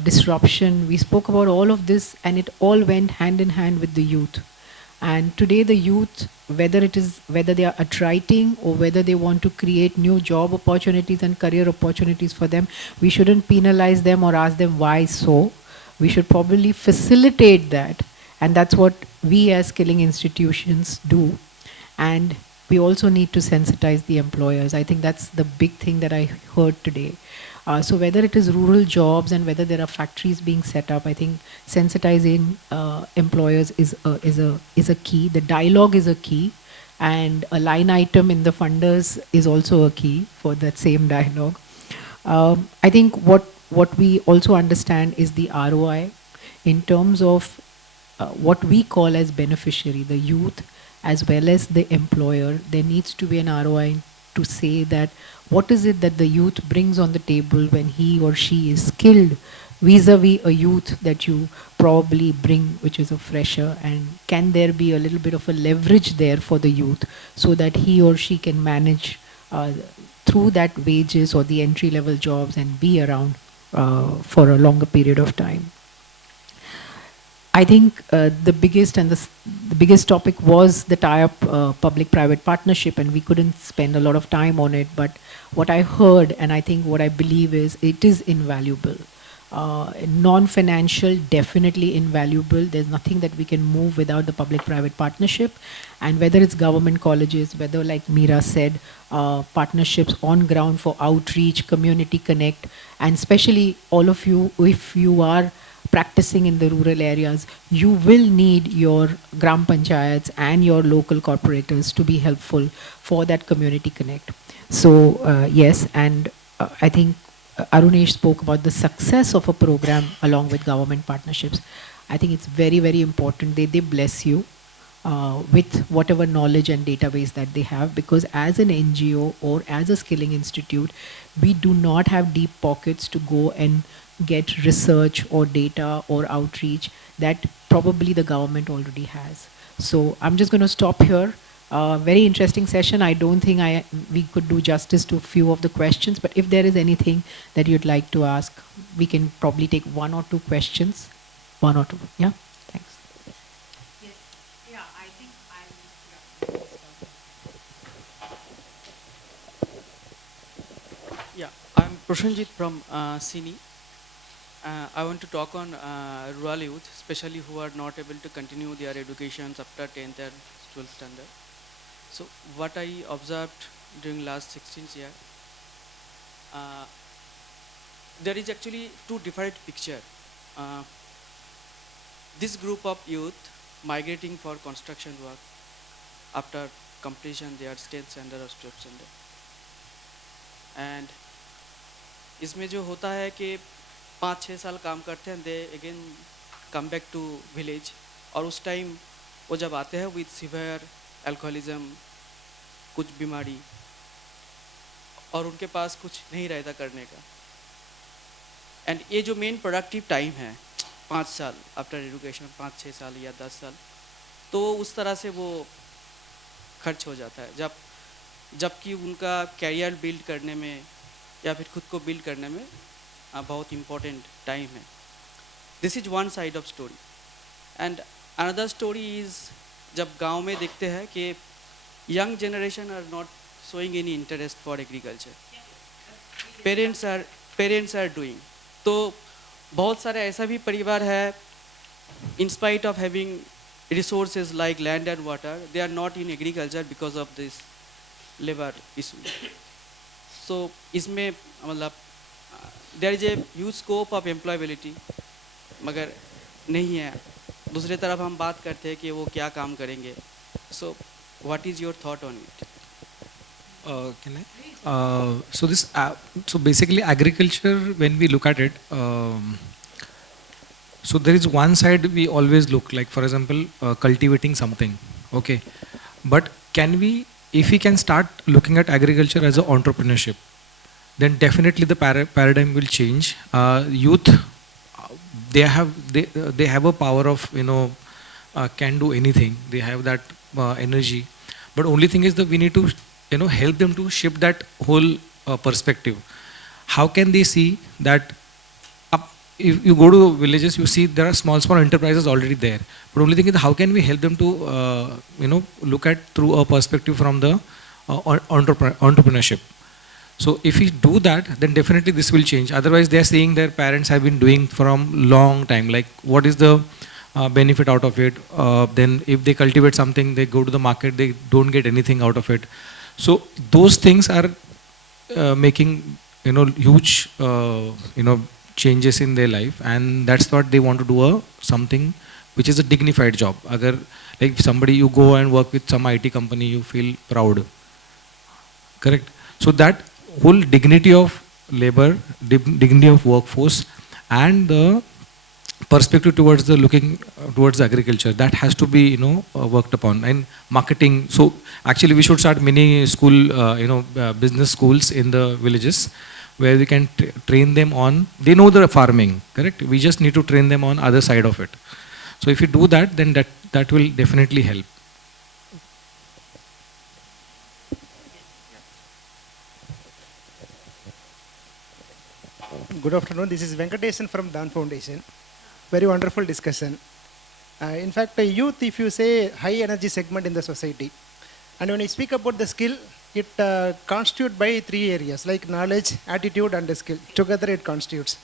disruption. We spoke about all of this and it all went hand in hand with the youth. And today the youth, whether they are attriting or whether they want to create new job opportunities and career opportunities for them, we shouldn't penalize them or ask them why so. We should probably facilitate that. And that's what we as skilling institutions do. And we also need to sensitize the employers. I think that's the big thing that I heard today. So whether it is rural jobs and whether there are factories being set up, I think sensitizing employers is a key. The dialogue is a key. And a line item in the funders is also a key for that same dialogue. I think what we also understand is the ROI in terms of what we call as beneficiary, the youth as well as the employer. There needs to be an ROI to say that what is it that the youth brings on the table when he or she is skilled vis-a-vis a youth that you probably bring, which is a fresher, and can there be a little bit of a leverage there for the youth so that he or she can manage through that wages or the entry-level jobs and be around for a longer period of time. I think the biggest topic was the tie-up public-private partnership, and we couldn't spend a lot of time on it. But what I heard, and I think what I believe is, it is invaluable. Non-financial, definitely invaluable. There's nothing that we can move without the public-private partnership. And whether it's government colleges, whether, like Meera said, partnerships on ground for outreach, community connect, and especially all of you, if you are practicing in the rural areas, you will need your gram panchayats and your local corporators to be helpful for that community connect. So yes, and I think Arunesh spoke about the success of a program along with government partnerships. I think it's very, very important. They bless you with whatever knowledge and database that they have, because as an NGO or as a skilling institute, we do not have deep pockets to go and get research or data or outreach that probably the government already has. So I'm just going to stop here. Very interesting session. I don't think we could do justice to a few of the questions, but if there is anything that you'd like to ask, we can probably take 1 or 2 questions. 1 or 2, yeah? Thanks. Yes. Yeah, I think Yeah, I'm Prashanjit from CINI. I want to talk on rural youth, especially who are not able to continue their educations after 10th and 12th standard. So what I observed during last 16 years, there is actually 2 different picture. This group of youth migrating for construction work after completion their 10th standard or 12th standard. And इसमें जो होता है कि 5-6 साल काम करते हैं, they again come back to village, और उस टाइम वो जब आते हैं विद सिवियर अल्कोहलिज्म, कुछ बीमारी, और उनके पास कुछ नहीं रहता करने का। एंड ये जो मेन प्रोडक्टिव टाइम है 5 साल आफ्टर एजुकेशन, 5-6 साल या 10 साल, तो उस तरह से वो खर्च हो जाता है, जबकि उनका कैरियर बिल्ड करने में या फिर खुद को बिल्ड करने में बहुत इम्पोर्टेंट टाइम है। This is one side of story. And another story is जब गांव में देखते हैं कि young generation are not showing any interest for agriculture. Parents are doing. तो बहुत सारे ऐसा भी परिवार है, in spite of having resources like land and water, they are not in agriculture because of this labor issue. So इसमें मतलब there is a huge scope of employability, मगर नहीं है। दूसरी तरफ हम बात करते हैं कि वो क्या काम करेंगे। So what is your thought on it? Can I? So basically agriculture, when we look at it, so there is one side we always look, like for example cultivating something, okay, but can we, if we can start looking at agriculture as an entrepreneurship, then definitely the paradigm will change. Youth, they have a power of, can do anything, they have that energy, but only thing is that we need to help them to shift that whole perspective. How can they see that if you go to villages, you see there are small enterprises already there, but only thing is how can we help them to look at through a perspective from the entrepreneurship. So if we do that, then definitely this will change. Otherwise they are seeing their parents have been doing from long time, like what is the benefit out of it. Then if they cultivate something, they go to the market, they don't get anything out of it. So those things are making huge changes in their life, and that's what they want to do, something which is a dignified job. Agar like if somebody, you go and work with some IT company, you feel proud, correct? So that whole dignity of labor, dignity of workforce, and the perspective towards the looking towards agriculture, that has to be worked upon. And marketing, so actually we should start many school business schools in the villages where we can train them on, they know the farming, correct, we just need to train them on other side of it. So if you do that, then that will definitely help. Good afternoon, this is Venkatesan from Dan Foundation. Very wonderful discussion. In fact, youth, if you say high energy segment in the society, and when you speak about the skill, it constitutes by 3 areas like knowledge, attitude and skill. Together it constitutes.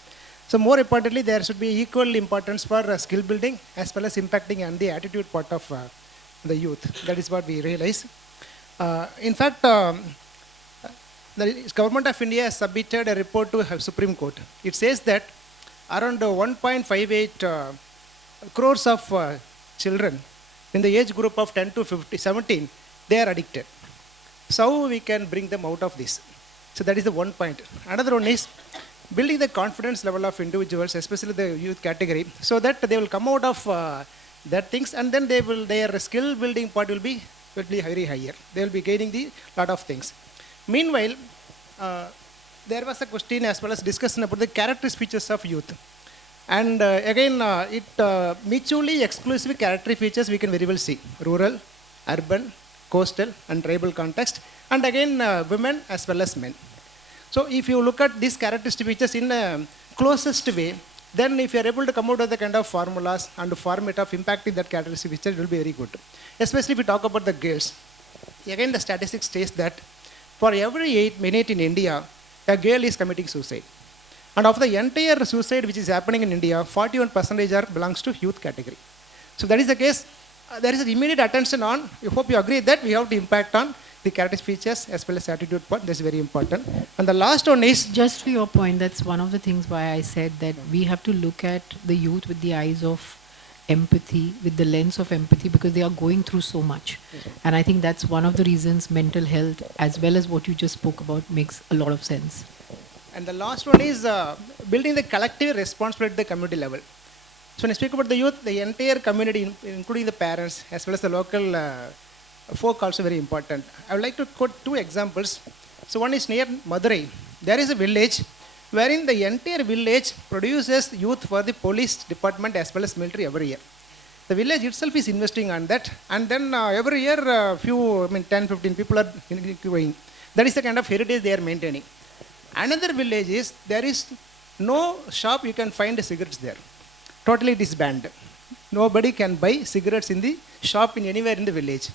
So more importantly, there should be equal importance for skill building as well as impacting on the attitude part of the youth. That is what we realize. In fact, the government of India has submitted a report to Supreme Court. It says that around 1.58 crores of children in the age group of 10 to 17, they are addicted. So how we can bring them out of this? So that is the one point. Another one is building the confidence level of individuals, especially the youth category, so that they will come out of that things, and then their skill building part will be very higher. They will be gaining the lot of things. Meanwhile, there was a question as well as discussion about the character features of youth. And again, mutually exclusive character features we can very well see. Rural, urban, coastal and tribal context, and again women as well as men. So if you look at these characteristic features in a closest way, then if you are able to come out with the kind of formulas and format of impacting that characteristic feature, it will be very good. Especially if we talk about the girls. Again, the statistics states that for every 8 minutes in India, a girl is committing suicide. And of the entire suicide which is happening in India, 41% belongs to youth category. So that is the case. There is an immediate attention on, I hope you agree that we have to impact on the character features as well as attitude part. That's very important. And the last one is... Just for your point, that's one of the things why I said that we have to look at the youth with the eyes of empathy, with the lens of empathy, because they are going through so much. And I think that's one of the reasons mental health, as well as what you just spoke about, makes a lot of sense. And the last one is building the collective responsibility at the community level. So when I speak about the youth, the entire community, including the parents, as well as the local folk, also very important. I would like to quote two examples. So one is near Madurai. There is a village wherein the entire village produces youth for the police department as well as military every year. The village itself is investing on that, and then every year, 10, 15 people are going. That is the kind of heritage they are maintaining. Another village is, there is no shop you can find cigarettes there. Totally it is banned. Nobody can buy cigarettes in the shop in anywhere in the village.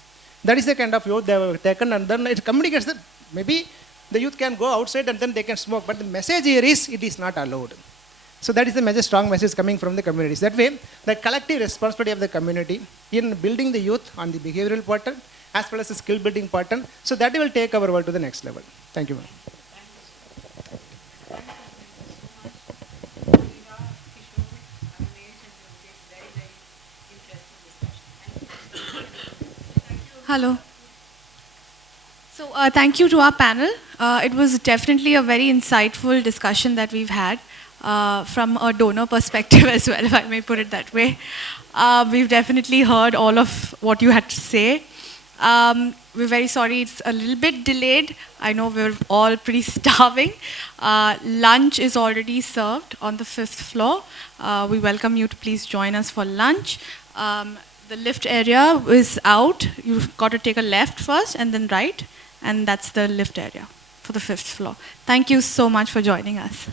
That is the kind of youth they have taken, and then it communicates that maybe the youth can go outside and then they can smoke, but the message here is it is not allowed. So that is the major strong message coming from the communities. That way, the collective responsibility of the community in building the youth on the behavioral pattern as well as the skill building pattern, so that will take our world to the next level. Thank you, ma'am. Hello. So thank you to our panel. It was definitely a very insightful discussion that we've had from a donor perspective as well, if I may put it that way. We've definitely heard all of what you had to say. We're very sorry it's a little bit delayed. I know we're all pretty starving. Lunch is already served on the 5th floor. We welcome you to please join us for lunch. The lift area is out. You've got to take a left first and then right, and that's the lift area for the 5th floor. Thank you so much for joining us.